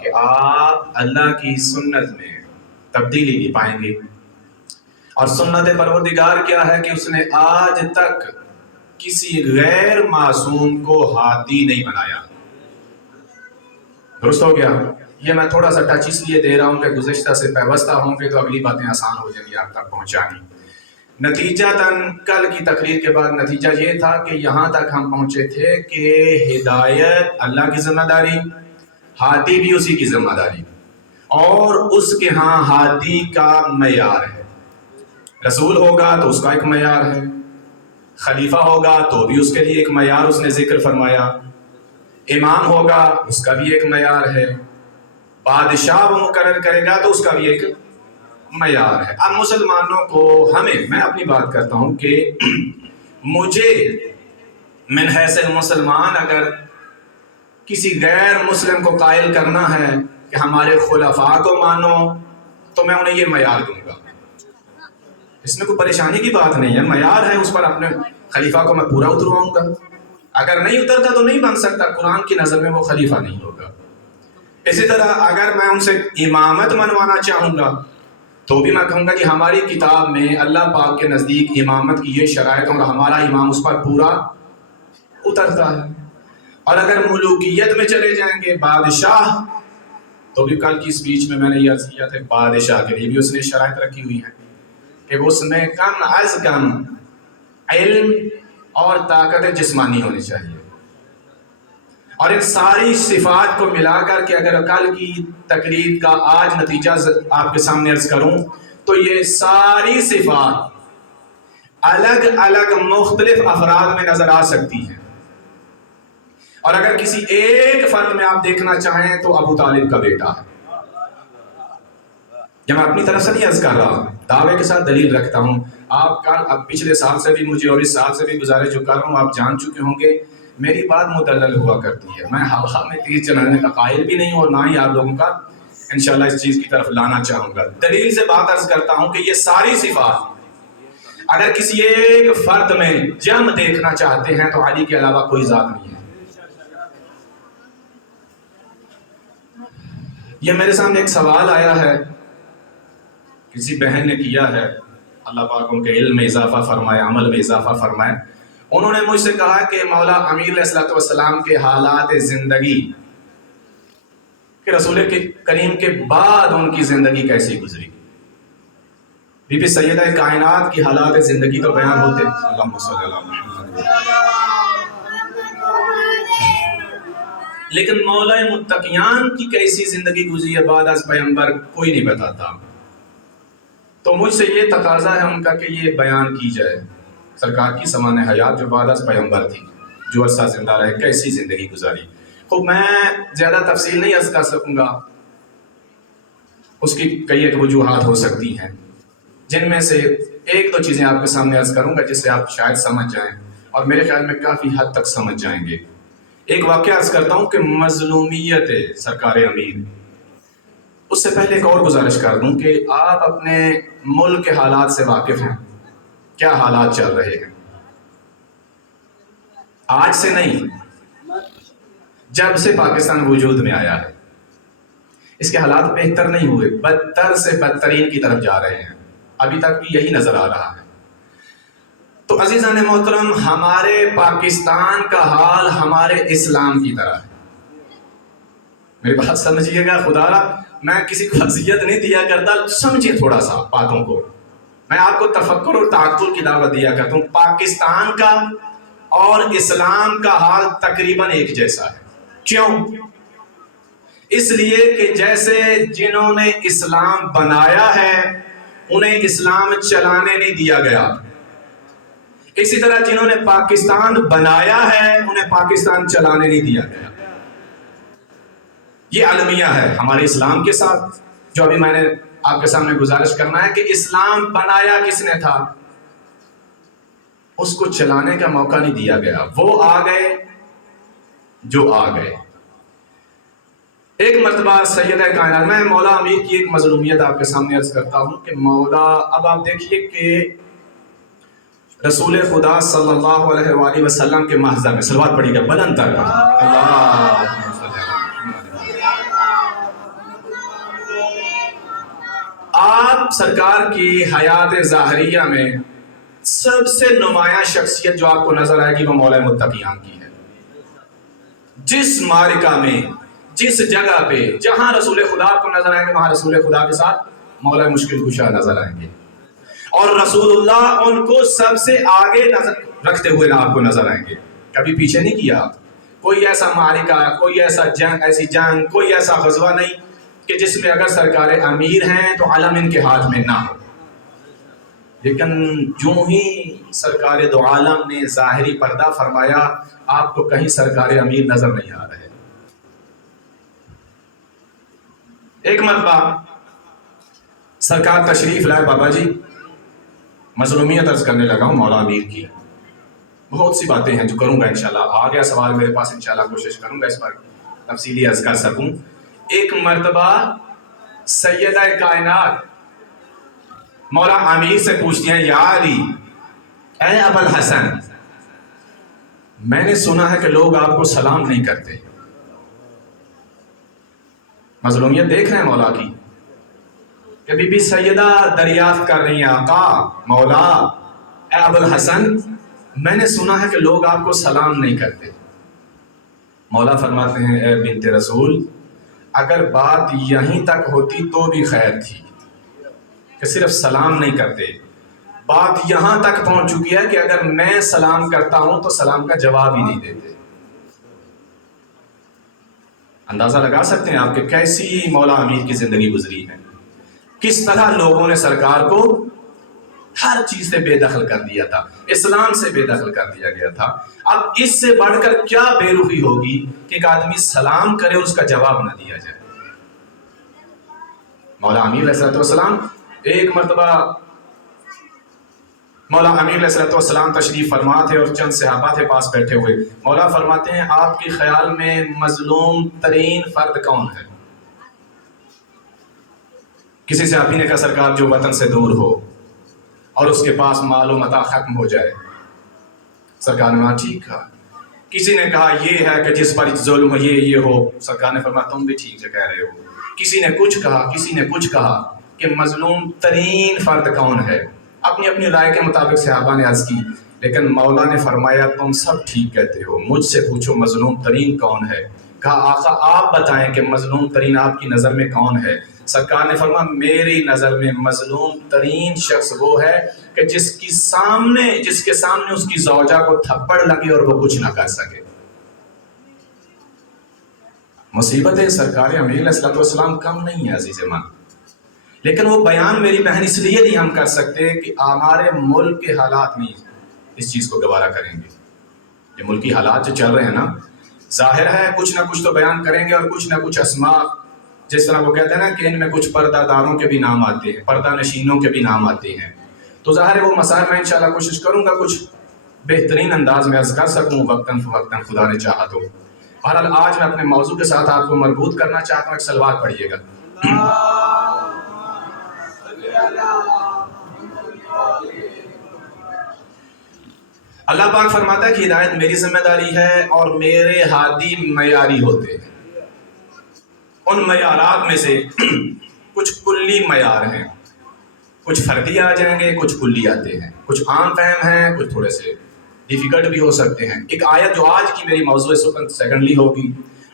کہ آپ اللہ کی سنت میں تبدیلی نہیں پائیں گے. اور سنت پروردگار کیا ہے کہ اس نے آج تک کسی غیر معصوم کو ہادی نہیں بنایا. درست ہو گیا؟ یہ میں تھوڑا سا ٹچ اس لیے دے رہا ہوں کہ گزشتہ سے پیوستہ ہوں گے تو اگلی باتیں آسان ہو جائیں گی آپ تک پہنچانی. نتیجہ کل کی تقریر کے بعد نتیجہ یہ تھا کہ یہاں تک ہم پہنچے تھے کہ ہدایت اللہ کی ذمہ داری، ہادی بھی اسی کی ذمہ داری، اور اس کے ہاں ہادی کا معیار ہے. رسول ہوگا تو اس کا ایک معیار ہے، خلیفہ ہوگا تو بھی اس کے لیے ایک معیار اس نے ذکر فرمایا، امام ہوگا اس کا بھی ایک معیار ہے، بادشاہ وہ مقرر کرے گا تو اس کا بھی ایک معیار ہے. اب مسلمانوں کو میں اپنی بات کرتا ہوں کہ مجھے من حیث مسلمان اگر کسی غیر مسلم کو قائل کرنا ہے کہ ہمارے خلفاء کو مانو تو میں انہیں یہ معیار دوں گا. اس میں کوئی پریشانی کی بات نہیں ہے، معیار ہے، اس پر اپنے خلیفہ کو میں پورا اترواؤں گا. اگر نہیں اترتا تو نہیں بن سکتا، قرآن کی نظر میں وہ خلیفہ نہیں ہوگا. اسی طرح اگر میں ان سے امامت منوانا چاہوں گا تو بھی میں کہوں گا کہ ہماری کتاب میں اللہ پاک کے نزدیک امامت کی یہ شرائط اور ہمارا امام اس پر پورا اترتا ہے. اور اگر ملوکیت میں چلے جائیں گے، بادشاہ، تو بھی کل کی سپیچ میں نے یہ عرض کیا تھا، بادشاہ کے لیے بھی اس نے شرائط رکھی ہوئی ہیں کہ اس میں کم از کم علم اور طاقت جسمانی ہونی چاہیے. اور ان ساری صفات کو ملا کر کے اگر کل کی تقریر کا آج نتیجہ آپ کے سامنے عرض کروں تو یہ ساری صفات الگ الگ مختلف افراد میں نظر آ سکتی ہیں. اور اگر کسی ایک فرد میں آپ دیکھنا چاہیں تو ابو طالب کا بیٹا ہے. یہ میں اپنی طرف سے نہیں عرض کر رہا، دعوے کے ساتھ دلیل رکھتا ہوں. آپ کا اب پچھلے سال سے بھی مجھے اور اس سال سے بھی گزارش جو کر رہا ہوں آپ جان چکے ہوں گے، میری بات مدلل ہوا کرتی ہے. میں ہوا میں تیز چلانے کا قائل بھی نہیں ہوں اور نہ ہی آپ لوگوں کا انشاءاللہ اس چیز کی طرف لانا چاہوں گا. دلیل سے بات عرض کرتا ہوں کہ یہ ساری صفات اگر کسی ایک فرد میں جم دیکھنا چاہتے ہیں تو علی کے علاوہ کوئی ذات نہیں ہے. یہ میرے سامنے ایک سوال آیا ہے، کسی بہن نے کیا ہے، اللہ پاک ان کے علم میں اضافہ فرمائے، عمل میں اضافہ فرمائے. انہوں نے مجھ سے کہا کہ مولا امیر علیہ السلام کے حالات زندگی کہ رسول کریم کے بعد ان کی زندگی کیسی گزری. بی بی سیدہ کائنات کی حالات زندگی تو بیان ہوتے، اللہم صلی اللہ علیہ وسلم، لیکن مولا متقیان کی کیسی زندگی گزری ہے بعد از پیغمبر کوئی نہیں بتاتا. تو مجھ سے یہ تقاضا ہے ان کا کہ یہ بیان کی جائے سرکار کی سمان حیات جو بعد از پیغمبر تھی، جو عرصہ زندہ رہے، کیسی زندگی گزاری. خب میں زیادہ تفصیل نہیں عرض کر سکوں گا، اس کی کئی ایک وجوہات ہو سکتی ہیں، جن میں سے ایک دو چیزیں آپ کے سامنے عرض کروں گا جس سے آپ شاید سمجھ جائیں اور میرے خیال میں کافی حد تک سمجھ جائیں گے. ایک واقعہ عرض کرتا ہوں کہ مظلومیت سرکار امیر. اس سے پہلے ایک اور گزارش کر دوں کہ آپ اپنے ملک کے حالات سے واقف ہیں، کیا حالات چل رہے ہیں. آج سے نہیں، جب سے پاکستان وجود میں آیا ہے اس کے حالات بہتر نہیں ہوئے، بدتر سے بدترین کی طرف جا رہے ہیں. ابھی تک بھی یہی نظر آ رہا ہے. تو عزیزان محترم، ہمارے پاکستان کا حال ہمارے اسلام کی طرح ہے. میری بات سمجھیے گا، خدا را میں کسی کو اذیت نہیں دیا کرتا، سمجھیے تھوڑا سا باتوں کو. میں آپ کو تفکر اور تعقل کی دعوت دیا کرتا ہوں. پاکستان کا اور اسلام کا حال تقریباً ایک جیسا ہے. کیوں؟ اس لیے کہ جیسے جنہوں نے اسلام بنایا ہے انہیں اسلام چلانے نہیں دیا گیا، اسی طرح جنہوں نے پاکستان بنایا ہے انہیں پاکستان چلانے نہیں دیا گیا. یہ المیہ ہے ہمارے اسلام کے ساتھ، جو ابھی میں نے آپ کے سامنے گزارش کرنا ہے کہ اسلام بنایا کس نے تھا، اس کو چلانے کا موقع نہیں دیا گیا. وہ آ گئے جو آ گئے. ایک مرتبہ سیدہ کائنات، میں مولا امیر کی ایک مظلومیت آپ کے سامنے عرض کرتا ہوں کہ مولا، اب آپ دیکھیے کہ رسول خدا صلی اللہ علیہ وآلہ وسلم کے محضر میں صلوات پڑھی گا بلند تر آپ سرکار کی حیات ظاہریہ میں سب سے نمایاں شخصیت جو آپ کو نظر آئے گی وہ مولا متقیان کی ہے. جس معرکہ میں، جس جگہ پہ جہاں رسول خدا کو نظر آئیں گے وہاں رسول خدا کے ساتھ مولا مشکل کشا نظر آئیں گے، اور رسول اللہ ان کو سب سے آگے نظر رکھتے ہوئے آپ کو نظر آئیں گے. کبھی پیچھے نہیں کیا. کوئی ایسا معرکہ، کوئی ایسا جنگ، ایسی جنگ، کوئی ایسا غزوہ نہیں کہ جس میں اگر سرکار امیر ہیں تو علم ان کے ہاتھ میں نہ ہو. لیکن جو ہی سرکار دو عالم نے ظاہری پردہ فرمایا آپ کو کہیں سرکار امیر نظر نہیں آ رہے. ایک مرتبہ سرکار تشریف لائے، بابا جی مظلومیت عرض کرنے لگا ہوں مولا امیر کی. بہت سی باتیں ہیں جو کروں گا انشاءاللہ، آ گیا سوال میرے پاس، انشاءاللہ کوشش کروں گا اس پر تفصیلی عرض کر سکوں. ایک مرتبہ سیدہ کائنات مولا امیر سے پوچھتی ہیں، یا علی، اے ابو الحسن، میں نے سنا ہے کہ لوگ آپ کو سلام نہیں کرتے. مظلومیت دیکھ رہے ہیں مولا کی کہ بی بی سیدہ دریافت کر رہی ہیں، آقا مولا اے ابو الحسن، میں نے سنا ہے کہ لوگ آپ کو سلام نہیں کرتے. مولا فرماتے ہیں، اے بنت رسول، اگر بات یہیں تک ہوتی تو بھی خیر تھی کہ صرف سلام نہیں کرتے. بات یہاں تک پہنچ چکی ہے کہ اگر میں سلام کرتا ہوں تو سلام کا جواب ہی نہیں دیتے. اندازہ لگا سکتے ہیں آپ کہ کیسی مولا امیر کی زندگی گزری ہے، کس طرح لوگوں نے سرکار کو ہر چیز سے بے دخل کر دیا تھا، اسلام سے بے دخل کر دیا گیا تھا. اب اس سے بڑھ کر کیا بے رخی ہوگی کہ ایک آدمی سلام کرے اس کا جواب نہ دیا جائے. مولا امیر علیہ السلام ایک مرتبہ مولا امیر علیہ السلام تشریف فرما تھے اور چند صحابہ تھے پاس بیٹھے ہوئے. مولا فرماتے ہیں، آپ کے خیال میں مظلوم ترین فرد کون ہے؟ کسی صحابی نے کہا، سرکار جو وطن سے دور ہو اور اس کے پاس مال و متاع ختم ہو جائے. سرکار نے کہا ٹھیک کہا. کسی نے کہا یہ ہے کہ جس پر ظلم ہو یہ ہو. سرکار نے فرمایا تم بھی ٹھیک سے کہہ رہے ہو. کسی نے کچھ کہا، کسی نے کچھ کہا کہ مظلوم ترین فرد کون ہے. اپنی اپنی رائے کے مطابق صحابہ نے عرض کی، لیکن مولا نے فرمایا تم سب ٹھیک کہتے ہو، مجھ سے پوچھو مظلوم ترین کون ہے. کہا آقا آپ بتائیں کہ مظلوم ترین آپ کی نظر میں کون ہے. سرکار نے فرمایا میری نظر میں مظلوم ترین شخص وہ ہے کہ جس کے سامنے اس کی زوجہ کو تھپڑ لگے اور وہ کچھ نہ کر سکے. مصیبت ہے سرکار امیر علیہ السلام کم نہیں ہے عزیز من، لیکن وہ بیان میری بہن اس لیے نہیں ہم کر سکتے کہ ہمارے ملک کے حالات نہیں اس چیز کو گوارا کریں گے. یہ ملکی حالات جو چل رہے ہیں نا، ظاہر ہے کچھ نہ کچھ تو بیان کریں گے اور کچھ نہ کچھ اسماء، جس طرح وہ کہتے ہیں نا کہ ان میں کچھ پردہ داروں کے بھی نام آتے ہیں، پردہ نشینوں کے بھی نام آتے ہیں. تو ظاہر ہے وہ مسائل میں انشاءاللہ کوشش کروں گا کچھ بہترین انداز میں عرض کر سکوں وقتاً فوقتاً خدا نے چاہا تو. بہرحال آج میں اپنے موضوع کے ساتھ آپ کو مربوط کرنا چاہتا ہوں. ایک سلوات پڑھیے گا. اللہ پاک فرماتا ہے کہ ہدایت میری ذمہ داری ہے اور میرے ہادی معیاری ہوتے ہیں. ان معیارات میں سے کچھ کلی معیار ہیں، کچھ فردی آ جائیں گے، کچھ کلی آتے ہیں، کچھ عام فہم ہیں، کچھ تھوڑے سے ڈیفیکلٹ بھی ہو سکتے ہیں. ایک آیت جو آج کی میری موضوع سیکنڈلی ہوگی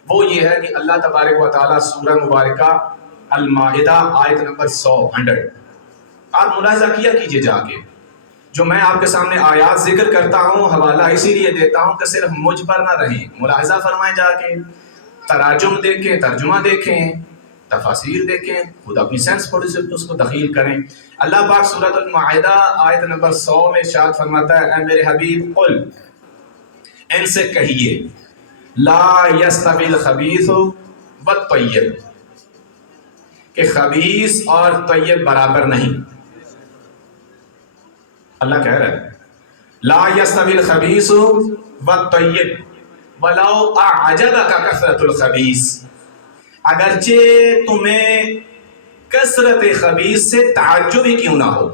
وہ یہ ہے کہ اللہ تبارک و تعالیٰ سورہ مبارکہ المائدہ آیت نمبر 100 آپ ملاحظہ کیا کیجئے جا کے. جو میں آپ کے سامنے آیات ذکر کرتا ہوں حوالہ اسی لیے دیتا ہوں کہ صرف مجھ پر نہ رہیں، ملاحظہ فرمائیں جا کے، تراجم دیکھیں، ترجمہ دیکھیں، تفاسیر دیکھیں، خود اپنی سینس تھوڑی سی اس کو تخیل کریں. اللہ پاک سورۃ المائدہ آیت نمبر 100 میں ارشاد فرماتا ہے، اے میرے حبیب قل، ان سے کہیے، لا یستوی الخبیث والطیب، کہ خبیث اور طیب برابر نہیں. اللہ کہہ رہا ہے لا یستوی الخبیث والطیب ولو اعجبک کثرۃ الخبیث، اگرچہ تمہیں کثرت خبیث سے تعجب ہی کیوں نہ ہو.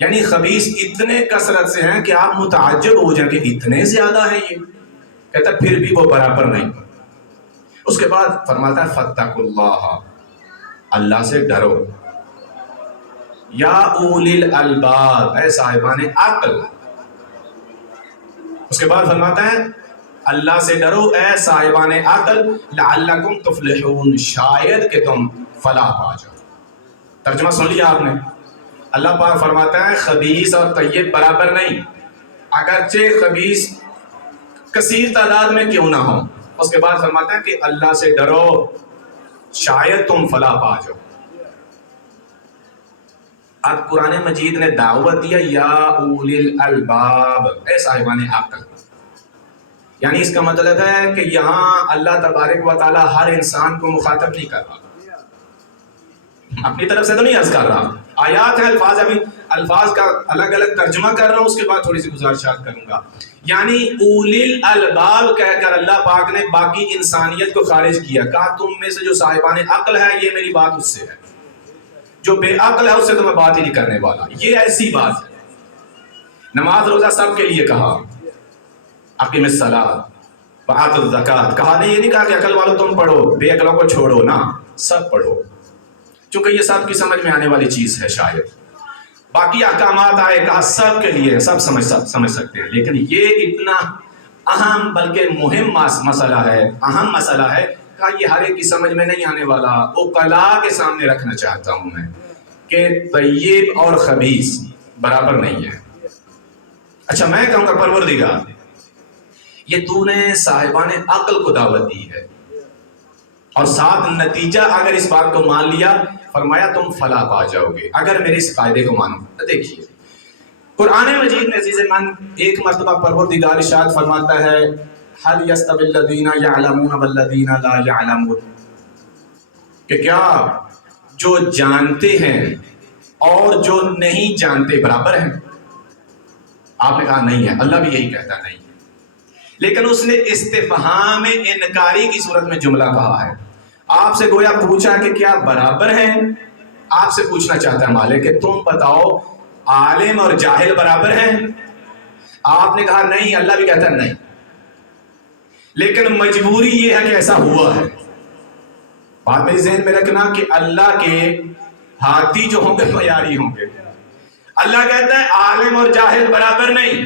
یعنی خبیث اتنے کثرت سے ہیں کہ آپ متعجب ہو جائیں کہ اتنے زیادہ ہیں. یہ کہتا پھر بھی وہ برابر نہیں. اس کے بعد فرماتا ہے فاتقوا اللہ، اللہ سے ڈرو. یا اولی الالباب، اے صاحبان عقل. اس کے بعد فرماتا ہے اللہ سے ڈرو اے صاحبان عقل لعلکم تفلحون، شاید کہ تم فلاح پا جاؤ. ترجمہ سن لیا آپ نے. اللہ پاک فرماتا ہے خبیث اور طیب برابر نہیں، اگرچہ خبیث کثیر تعداد میں کیوں نہ ہو. اس کے بعد فرماتا ہے کہ اللہ سے ڈرو شاید تم فلاح پا جاؤ. اب قرآن مجید نے دعوت دیا یا اولی الالباب، اے صاحبان عقل. یعنی اس کا مطلب ہے کہ یہاں اللہ تبارک و تعالی ہر انسان کو مخاطب نہیں کر رہا، اپنی طرف سے تو نہیں عرض کر رہا. آیات ہیں، الفاظ، ابھی الفاظ کا الگ الگ ترجمہ کر رہا ہوں، اس کے بعد تھوڑی سی گزارشات کروں گا. یعنی اولی الالباب کہہ کر اللہ پاک نے باقی انسانیت کو خارج کیا. کہا تم میں سے جو صاحبان عقل ہے یہ میری بات اس سے ہے، جو بے عقل ہے اس سے تو میں بات ہی نہیں کرنے والا. یہ ایسی بات ہے. نماز روزہ سب کے لیے کہا، اقیم الصلاۃ وآتوا الزکوٰۃ کہا. نہیں، یہ نہیں کہا کہ عقل والوں تم پڑھو، بے عقلوں کو چھوڑو، نہ، سب پڑھو، چونکہ یہ سب کی سمجھ میں آنے والی چیز ہے. شاید باقی احکامات آئے، کہا سب کے لیے، سب سمجھ سکتے ہیں. لیکن یہ اتنا اہم بلکہ مہم مسئلہ ہے، اہم مسئلہ ہے، کہا یہ ہر ایک کی سمجھ میں نہیں آنے والا. عقلاء کے سامنے رکھنا چاہتا ہوں میں کہ طیب اور خبیث برابر نہیں ہے. اچھا میں کہوں گا پروردگار یہ تو نے صاحبان عقل کو دعوت دی ہے، اور ساتھ نتیجہ اگر اس بات کو مان لیا، فرمایا تم فلاح پا جاؤ گے اگر میرے اس قاعدے کو مانو. دیکھیے قرآن مجید میں عزیز من ایک مرتبہ پروردگار ارشاد فرماتا ہے هل يستوي الذين يعلمون والذين لا يعلمون، کہ کیا جو جانتے ہیں اور جو نہیں جانتے برابر ہیں؟ آپ نے کہا نہیں ہے. اللہ بھی یہی کہتا نہیں ہے، لیکن اس نے استفہام انکاری کی صورت میں جملہ کہا ہے. آپ سے گویا پوچھا کہ کیا برابر ہیں. آپ سے پوچھنا چاہتا ہے مالک کہ تم بتاؤ عالم اور جاہل برابر ہیں؟ آپ نے کہا نہیں. اللہ بھی کہتا ہے نہیں، لیکن مجبوری یہ ہے کہ ایسا ہوا ہے. بات میری ذہن میں رکھنا کہ اللہ کے ہاتھی جو ہوں گے معیاری ہوں گے. اللہ کہتا ہے عالم اور جاہل برابر نہیں.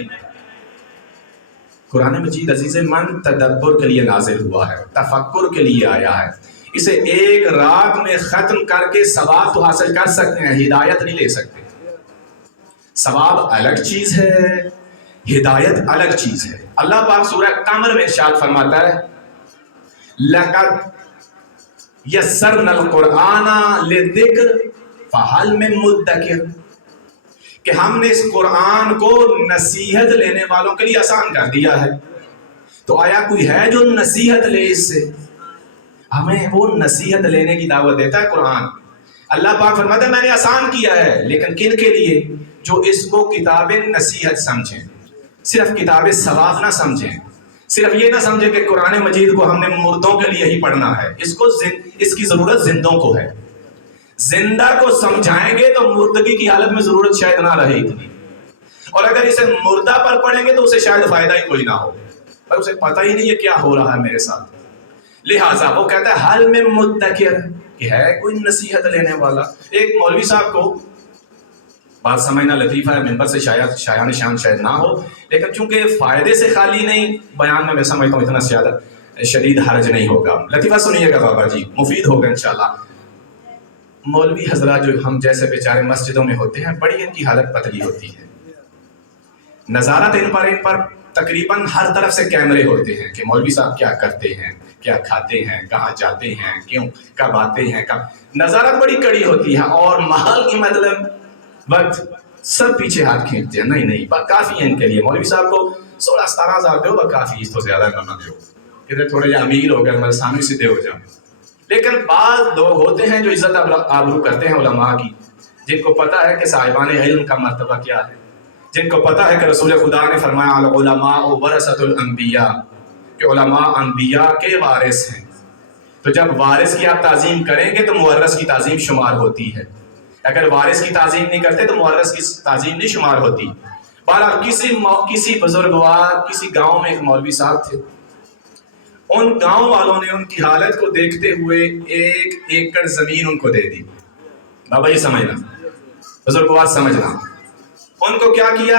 قرآن مجید عزیز من تدبر کے لیے نازل ہوا ہے، تفکر کے لیے آیا ہے. اسے ایک رات میں ختم کر کے ثواب تو حاصل کر سکتے ہیں، ہدایت نہیں لے سکتے. ثواب الگ چیز ہے، ہدایت الگ چیز ہے. اللہ پاک سورہ قمر میں ارشاد فرماتا ہے لَقَدْ يَسَّرْنَا الْقُرْآنَ لِلذِّكْرِ فَهَلْ مِن مُدَّكِرٍ، کہ ہم نے اس قرآن کو نصیحت لینے والوں کے لیے آسان کر دیا ہے. تو آیا کوئی ہے جو نصیحت لے؟ اس سے ہمیں وہ نصیحت لینے کی دعوت دیتا ہے قرآن. اللہ پاک فرماتا ہے میں نے آسان کیا ہے، لیکن کن کے لیے؟ جو اس کو کتاب نصیحت سمجھیں، صرف کتاب ثواب نہ سمجھیں. صرف یہ نہ سمجھیں کہ قرآن مجید کو ہم نے مردوں کے لیے ہی پڑھنا ہے. اس کی ضرورت زندوں کو ہے. زندہ کو سمجھائیں گے تو مردگی کی حالت میں ضرورت شاید نہ رہے اتنی، اور اگر اسے مردہ پر پڑھیں گے تو اسے شاید فائدہ ہی کوئی نہ ہو، پر اسے پتہ ہی نہیں ہے کیا ہو رہا ہے میرے ساتھ. لہٰذا وہ کہتا ہے حل میں مدکر، کہ ہے کوئی نصیحت لینے والا. ایک مولوی صاحب کو بات سمجھنا لطیفہ ہے، منبر سے شایان شان شاید نہ ہو، لیکن چونکہ فائدے سے خالی نہیں، بیان میں سمجھتا ہوں اتنا زیادہ شدید حرج نہیں ہوگا. لطیفہ سنیے گا بابا جی، مفید ہوگا انشاءاللہ. مولوی حضرات جو ہم جیسے بیچارے مسجدوں میں ہوتے ہیں، بڑی ان کی حالت پتلی ہوتی ہے. نظارت ان پر تقریباً ہر طرف سے کیمرے ہوتے ہیں کہ مولوی صاحب کیا کرتے ہیں، کیا کھاتے ہیں، کہاں جاتے ہیں، کیوں، کب آتے ہیں، کب. نظارت بڑی کڑی ہوتی ہے، اور محل کی مطلب وقت سب پیچھے ہاتھ کھینچتے ہیں. نہیں کافی ہے ان کے لیے. مولوی صاحب کو 16-17 ہزار دو، کافی، اس تو زیادہ نہ دو، کہتے تھوڑے جا امیر ہو گئے سامنے سے دے ہو جاؤ. لیکن بعض لوگ ہوتے ہیں جو عزت آبرو کرتے ہیں علماء کی، جن کو پتہ ہے کہ صاحبان علم کا مرتبہ کیا ہے، جن کو پتہ ہے کہ رسول خدا نے فرمایا العلماء ورثۃ الانبیاء، کہ علماء انبیاء کے وارث ہیں. تو جب وارث کی آپ تعظیم کریں گے تو مورث کی تعظیم شمار ہوتی ہے. اگر وارث کی تعظیم نہیں کرتے تو مورث کی تعظیم نہیں شمار ہوتی. بہرحال کسی بزرگوار کسی گاؤں میں ایک مولوی صاحب تھے. ان گاؤں والوں نے ان کی حالت کو دیکھتے ہوئے 1 ایکڑ زمین ان کو دے دی. بابا یہ سمجھنا، بزرگوار سمجھنا، ان کو کیا کیا،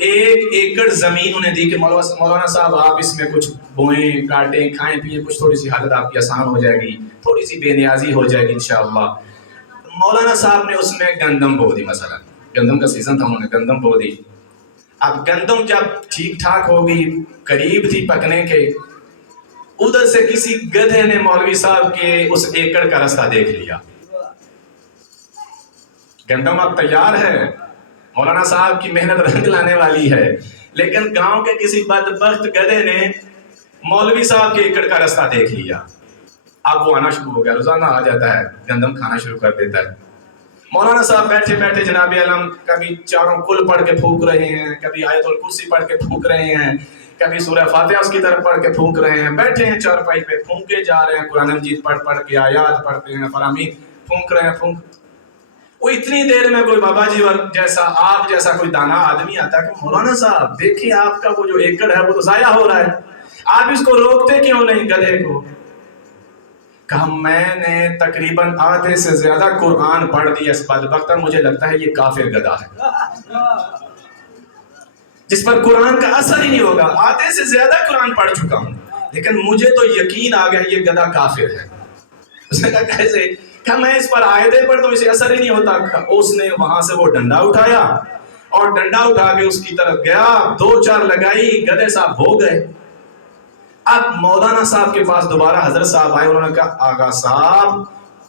1 ایکڑ زمین انہیں دی کہ مولانا صاحب آپ اس میں کچھ بوئیں، کاٹیں، کھائیں پیئیں، کچھ تھوڑی سی حالت آپ کی آسان ہو جائے گی، تھوڑی سی بے نیازی ہو جائے گی انشاءاللہ۔ مولانا صاحب نے اس میں گندم بو دی، مثلا گندم کا سیزن تھا، انہوں نے گندم بو دی۔ اب گندم جب ٹھیک ٹھاک ہوگی، قریب تھی پکنے کے، ادھر سے کسی گدھے نے مولوی صاحب کے اس ایکڑ کا راستہ دیکھ لیا۔ گندم اب تیار ہے، مولانا صاحب کی محنت رنگ لانے والی ہے، لیکن گاؤں کے کسی بدبخت گدھے نے مولوی صاحب کے ایکڑ کا راستہ دیکھ لیا۔ اب وہ آنا شروع ہو گیا، روزانہ آ جاتا ہے، گندم کھانا شروع کر دیتا ہے۔ مولانا صاحب بیٹھے بیٹھے جناب علم کبھی چاروں کل پڑھ کے پھونک رہے ہیں، کبھی آیت الکرسی پڑھ کے پھونک رہے ہیں، کبھی سورہ فاتحہ اس کی طرف پڑھ کے پھونک رہے ہیں، بیٹھے ہیں چارپائی پہ پھونکے جا رہے ہیں، قرآن مجید پڑھ پڑھ کے آیات پڑھتے ہیں، فرامین پھونک رہے ہیں۔ وہ اتنی دیر میں کوئی بابا جی جیسا، آپ جیسا کوئی دانا آدمی آتا ہے کہ مولانا صاحب دیکھیں آپ کا وہ جو ایکڑ ہے وہ تو ضائع ہو رہا ہے، آپ اس کو روکتے کیوں نہیں گدھے کو؟ کہا میں نے تقریباً آدھے سے زیادہ قرآن پڑھ دیا اس بدبخت، مجھے لگتا ہے یہ کافر گدھا ہے جس پر قرآن کا اثر ہی نہیں ہوگا۔ آدھے سے زیادہ قرآن پڑھ چکا ہوں لیکن مجھے تو یقین آ گیا یہ گدھا کافر ہے۔ اس نے کہا کیسے؟ کہا میں اس پر آیتیں پڑھ تو اسے اثر ہی نہیں ہوتا۔ اس نے وہاں سے وہ ڈنڈا اٹھایا اور ڈنڈا اٹھا کے اس کی طرف گیا، 2-4 لگائی، گدھے صاحب ہو گئے۔ اب مولانا صاحب کے پاس دوبارہ حضرت صاحب آئے، انہوں نے کہا آغا صاحب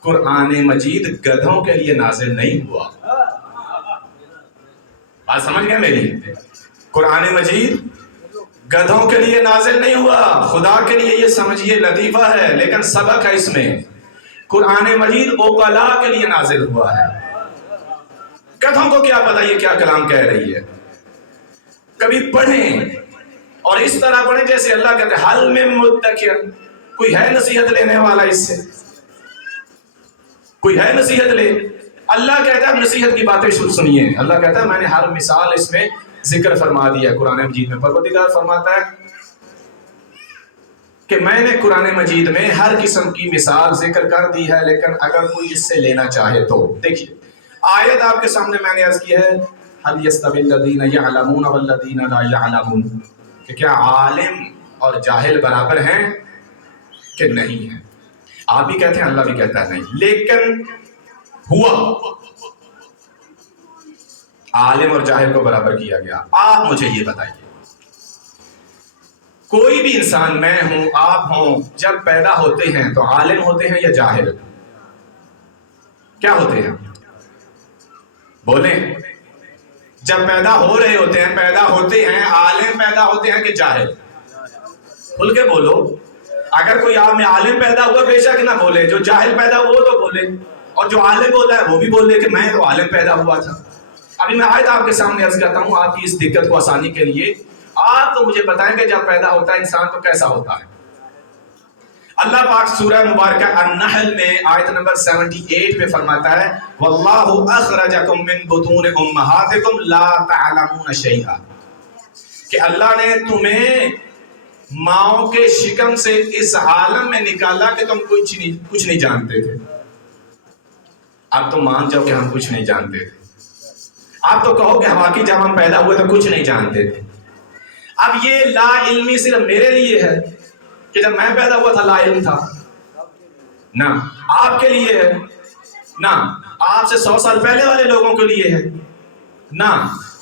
قرآن مجید گدھوں کے لیے نازل نہیں ہوا۔ بات سمجھ گئے میری؟ قرآن مجید گدھوں کے لیے نازل نہیں ہوا، خدا کے لیے یہ سمجھیے لطیفہ ہے لیکن سبق ہے اس میں۔ قرآن مجید عقلاء کے لیے نازل ہوا ہے، گدھوں کو کیا پتا یہ کیا کلام کہہ رہی ہے۔ کبھی پڑھیں اور اس طرح پڑھیں جیسے اللہ کہتے ہیں حل میں مدکر، کوئی ہے نصیحت لینے والا، اس سے کوئی ہے نصیحت لے؟ اللہ کہتا ہے نصیحت کی باتیں سنیے۔ اللہ کہتا ہے میں نے ہر مثال اس میں ذکر فرما دیا قرآن مجید میں۔ پروردگار فرماتا ہے کہ میں نے قرآن مجید میں ہر قسم کی مثال ذکر کر دی ہے، لیکن اگر کوئی اس سے لینا چاہے تو دیکھیے آیت آپ کے سامنے میں نے عرض کی ہے، هل يستوي الذين يعلمون والذين لا يعلمون، کہ کیا عالم اور جاہل برابر ہیں کہ نہیں ہیں؟ آپ بھی کہتے ہیں، اللہ بھی کہتا ہے نہیں، لیکن ہوا عالم اور جاہل کو برابر کیا گیا۔ آپ مجھے یہ بتائیے، کوئی بھی انسان، میں ہوں آپ ہوں، جب پیدا ہوتے ہیں تو عالم ہوتے ہیں یا جاہل؟ کیا ہوتے ہیں؟ بولیں، جب پیدا ہو رہے ہوتے ہیں، پیدا ہوتے ہیں، عالم پیدا ہوتے ہیں کہ جاہل؟ کھل کے بولو۔ اگر کوئی آپ میں عالم پیدا ہوا بے شک نہ بولے، جو جاہل پیدا ہوا وہ تو بولے، اور جو عالم ہوتا ہے وہ بھی بولے کہ میں تو عالم پیدا ہوا تھا۔ ابھی میں آیت آپ کے سامنے عرض کرتا ہوں آپ کی اس دقت کو آسانی کے لیے۔ آپ تو مجھے بتائیں کہ جب پیدا ہوتا ہے انسان تو کیسا ہوتا ہے؟ اللہ پاک سورہ مبارکہ النحل میں آیت نمبر 78 میں فرماتا ہے واللہ اخرجکم من بطون امہاتکم لا تعلمون شیئا، کہ اللہ نے تمہیں ماؤں کے شکم سے اس عالم میں نکالا کہ تم کچھ نہیں جانتے تھے۔ اب تو مان جاؤ کہ ہم کچھ نہیں جانتے تھے۔ آپ تو کہو کہ واقعی جب ہم پیدا ہوئے تو کچھ نہیں جانتے تھے۔ اب یہ لا علمی صرف میرے لیے ہے کہ جب میں پیدا ہوا تھا لا علم تھا؟ نہ، آپ کے لیے ہے، نہ آپ سے 100 سال پہلے والے لوگوں کے لیے ہے، نہ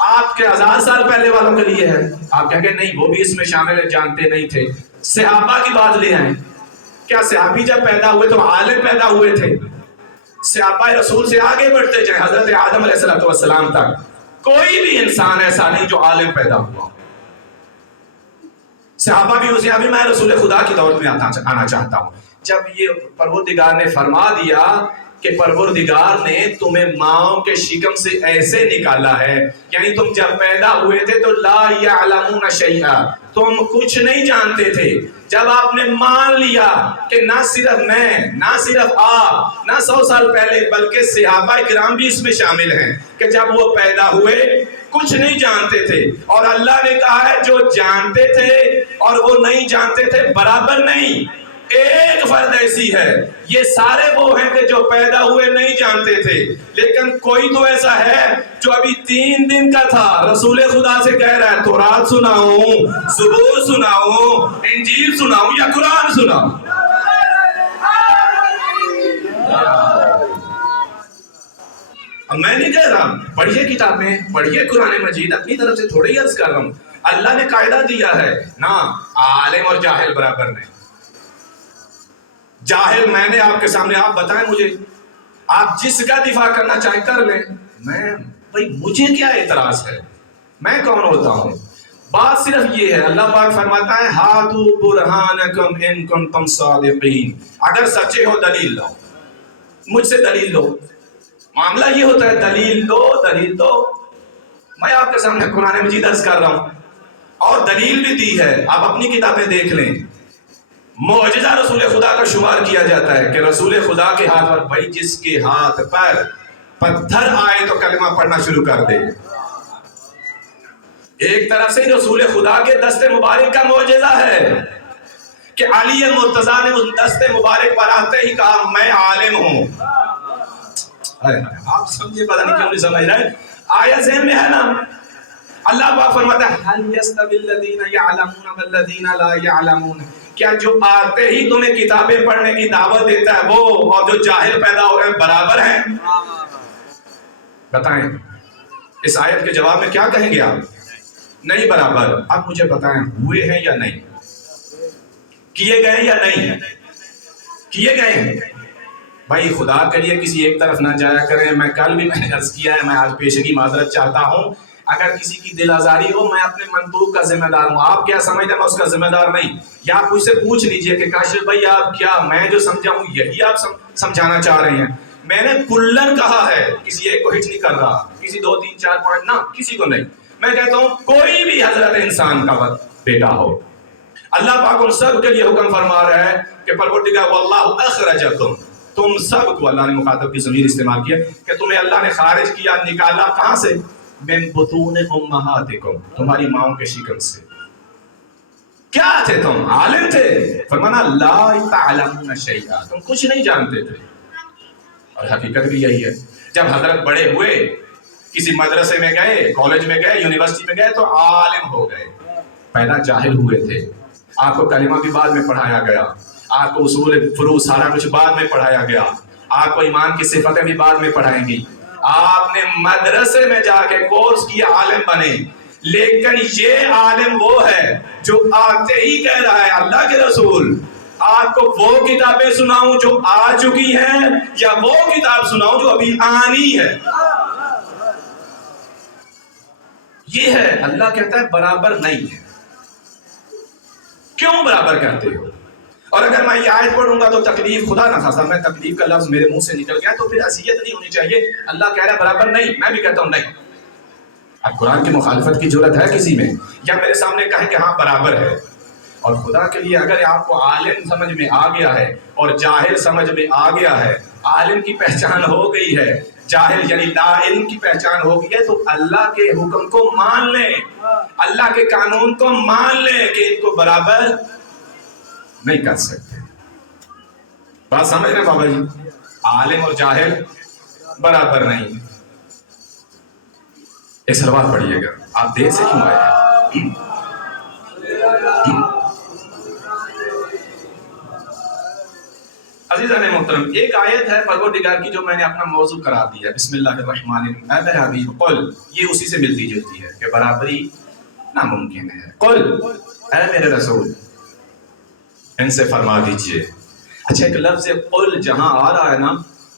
آپ کے 1000 سال پہلے والوں کے لیے ہے۔ آپ کہیں گے نہیں وہ بھی اس میں شامل ہے، جانتے نہیں تھے۔ صحابہ کی بات لے آئیں، کیا صحابی جب پیدا ہوئے تو عالم پیدا ہوئے تھے؟ صحابہ رسول سے آگے بڑھتے جائیں حضرت آدم علیہ السلام تک، کوئی بھی انسان ایسا نہیں جو عالم پیدا ہوا۔ صحابہ بھی اسے، ابھی میں رسول خدا کی دور میں آنا چاہتا ہوں۔ جب یہ پروردگار نے فرما دیا کہ پروردگار نے تمہیں ماؤں کے شکم سے ایسے نکالا ہے، یعنی تم جب پیدا ہوئے تھے تو لا یعلمون شیئا، تم کچھ نہیں جانتے تھے۔ جب آپ نے مان لیا کہ نہ صرف میں، نہ صرف آپ، نہ 100 سال پہلے بلکہ صحابہ کرام بھی اس میں شامل ہیں کہ جب وہ پیدا ہوئے کچھ نہیں جانتے تھے، اور اللہ نے کہا ہے جو جانتے تھے اور وہ نہیں جانتے تھے برابر نہیں۔ ایک فرد ایسی ہے، یہ سارے وہ ہیں کہ جو پیدا ہوئے نہیں جانتے تھے، لیکن کوئی تو ایسا ہے جو ابھی 3 دن کا تھا، رسول خدا سے کہہ رہا ہے تورات سناؤں، زبور سناؤں، انجیل سناؤں یا قرآن سناؤں؟ اب میں نہیں کہہ رہا پڑھیے کتابیں، پڑھیے قرآن مجید، اپنی طرف سے تھوڑی عرض کر رہا ہوں۔ اللہ نے قاعدہ دیا ہے نا، عالم اور جاہل برابر نہیں۔ جاہل میں نے آپ کے سامنے، آپ بتائیں مجھے، آپ جس کا دفاع کرنا چاہیں کر لیں، میں بھائی مجھے کیا اعتراض ہے، میں کون ہوتا ہوں؟ بات صرف یہ ہے، اللہ پاک فرماتا ہے ہاتھو برہانکم ان کنتم صادقین، اگر سچے ہو دلیل لو، مجھ سے دلیل لو۔ معاملہ یہ ہوتا ہے دلیل دو، دلیل دو۔ میں آپ کے سامنے قرآن مجید عرض کر رہا ہوں اور دلیل بھی دی ہے، آپ اپنی کتابیں دیکھ لیں۔ معجزہ رسول خدا کا شمار کیا جاتا ہے کہ رسول خدا کے ہاتھ پر، بھائی جس کے ہاتھ پر پتھر آئے تو کلمہ پڑھنا شروع کر دے۔ ایک طرف سے رسول خدا کے دست مبارک کا معجزہ ہے کہ علی مرتضیٰ نے اس دست مبارک پر آتے ہی کہا میں عالم ہوں۔ آپ سمجھے، پتہ نہیں کیوں نہیں سمجھ رہے، آیت ذہن میں ہے نا۔ اللہ پاک فرماتا ہے هل يستوي الذين يعلمون والذين لا يعلمون، کیا جو آتے ہی تمہیں کتابیں پڑھنے کی دعوت دیتا ہے وہ اور جو جاہل پیدا ہو رہے ہیں برابر ہیں؟ بتائیں اس آیت کے جواب میں کیا کہیں گے آپ؟ نہیں برابر۔ اب مجھے بتائیں ہوئے ہیں یا نہیں، کیے گئے یا نہیں کیے گئے ہیں؟ بھائی خدا کے لیے کسی ایک طرف نہ جایا کریں۔ میں کل بھی میں نے عرض کیا ہے، میں آج پیشگی معذرت چاہتا ہوں، اگر کسی کی دل آزاری ہو میں اپنے منطوق کا ذمہ دار ہوں، آپ کیا سمجھتے ہیں میں اس کا ذمہ دار نہیں۔ یا آپ مجھ سے پوچھ لیجئے کہ کاشف بھائی آپ کیا، میں جو سمجھا ہوں یہی آپ سمجھانا چاہ رہے ہیں؟ میں نے کلن کہا ہے، کسی ایک کو ہٹ نہیں کر رہا، کسی 2 3 4 پوائنٹ نہ، کسی کو نہیں۔ میں کہتا ہوں کوئی بھی حضرت انسان کا بیٹا ہو، اللہ پاک ان سب کے لیے حکم فرما رہا ہے کہ پروردگار واللہ اخرجکم، تم سب کو، اللہ نے مخاطب کی ضمیر استعمال کیا کہ تمہیں اللہ نے خارج کیا، نکالا کہاں سے؟ من بطون امہاتکم، تمہاری ماؤں کے شکم سے۔ کیا تھے تم؟ عالم تھے، فرمانا لا تعلمون شیئا، تم کچھ نہیں جانتے تھے۔ اور حقیقت بھی یہی ہے، جب حضرت بڑے ہوئے، کسی مدرسے میں گئے، کالج میں گئے، یونیورسٹی میں گئے تو عالم ہو گئے۔ پہلا جاہل ہوئے تھے، آپ کو کلمہ بھی بعد میں پڑھایا گیا، آپ کو اصول فروع سارا کچھ بعد میں پڑھایا گیا، آپ کو ایمان کی صفتیں بھی بعد میں پڑھائیں گی، آپ نے مدرسے میں جا کے کورس کیا، عالم بنے۔ لیکن یہ عالم وہ ہے جو آتے ہی کہہ رہا ہے اللہ کے رسول آپ کو وہ کتابیں سناؤں جو آ چکی ہیں یا وہ کتاب سناؤں جو ابھی آنی ہے؟ یہ ہے، اللہ کہتا ہے برابر نہیں ہے۔ کیوں برابر کرتے ہو؟ اور اگر میں یہ آیت پڑھوں گا تو تکلیف، خدا نہ خواستہ میں تکلیف کا لفظ میرے منہ سے نکل گیا تو پھر اذیت نہیں ہونی چاہیے۔ اللہ کہہ رہا ہے برابر نہیں، میں بھی کہتا ہوں نہیں۔ اب قرآن کی مخالفت کی جرت ہے کسی میں؟ یا میرے سامنے کہیں کہ ہاں برابر ہے؟ اور خدا کے لیے اگر آپ کو عالم سمجھ میں آ گیا ہے اور جاہل سمجھ میں آ گیا ہے، عالم کی پہچان ہو گئی ہے، جاہل یعنی لا علم کی پہچان ہو گئی ہے، تو اللہ کے حکم کو مان لیں، اللہ کے قانون کو مان لیں کہ ان کو برابر نہیں کر سکتے۔ بات سمجھ رہے بابا جی؟ عالم اور جاہل برابر نہیں۔ ایک سلوات پڑھیے گا، آپ دیر سے کیوں آئے ہیں؟ عزیزان محترم، ایک آیت ہے پروردگار کی جو میں نے اپنا موضوع قرار دیا، بسم اللہ الرحمن الرحیم، اے میرے حبیب قل، یہ اسی سے ملتی جلتی ہے کہ برابری ناممکن ہے۔ قل، اے میرے رسول، ان سے فرما دیجئے۔ اچھا، ایک لفظ قل جہاں آ رہا ہے نا،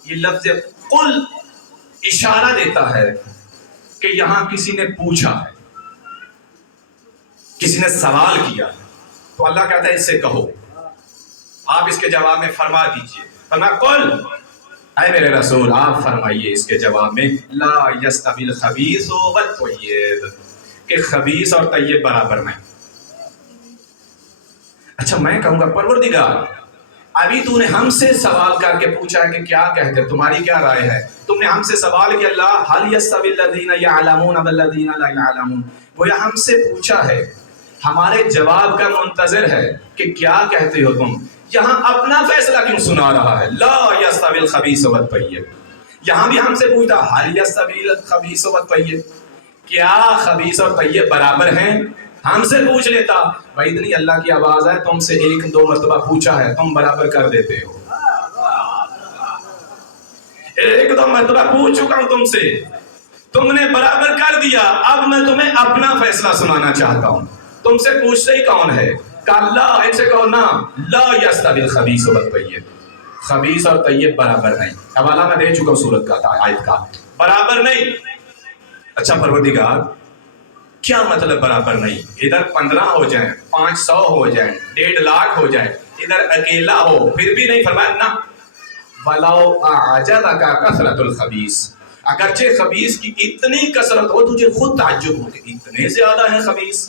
یہ لفظ قل اشارہ دیتا ہے کہ یہاں کسی نے پوچھا ہے، کسی نے سوال کیا ہے، تو اللہ کہتا ہے اس سے کہو، آپ اس کے جواب میں فرما دیجئے۔ فرمایا قل، اے میرے رسول آپ فرمائیے اس کے جواب میں، لا یستوی الخبیث والطیب، کہ خبیث اور طیب برابر نہیں۔ اچھا، میں کہوں گا پروردگار ابھی تو نے ہم سے سوال کر کے پوچھا ہے کہ کیا کہتے، تمہاری کیا رائے ہے؟ تم نے ہم سے سوال کیا اللہ هل يستوي الذين يعلمون والذين لا يعلمون، گویا ہم سے پوچھا ہے، ہمارے جواب کا منتظر ہے کہ کیا کہتے ہو تم۔ یہاں اپنا فیصلہ کیوں سنا رہا ہے؟ لا یستوی الخبیث والطیب. یہاں بھی ہم سے پوچھتا ہل یستوی الخبیث والطیب، کیا خبیث اور طیب برابر ہیں؟ ہم سے پوچھ لیتا. بھائی اتنی اللہ کی آواز ہے، تم سے 1-2 مرتبہ پوچھا ہے، تم برابر کر دیتے ہو. 1-2 مرتبہ پوچھ چکا ہوں تم سے، تم نے برابر کر دیا. اب میں تمہیں اپنا فیصلہ سنانا چاہتا ہوں. تم سے پوچھتے ہی کون ہے؟ کہا لا، ان سے کہو نا، لا یستوی الخبیث والطیب، خبیث اور طیب برابر نہیں. حوالہ میں دے چکا ہوں سورت کا، آیت کا، برابر نہیں. اچھا پروردگار کیا مطلب برابر نہیں؟ ادھر 15 ہو جائیں، 500 ہو جائیں، 1.5 لاکھ ہو جائیں، ادھر اکیلا ہو پھر بھی نہیں؟ فرمایا نا، وَلَوْ أَعْجَبَكَ كَثْرَةُ الْخَبِيثِ، اگرچہ خبیث کی اتنی کثرت ہو تجھے خود تعجب ہو کہ اتنے زیادہ ہیں خبیث.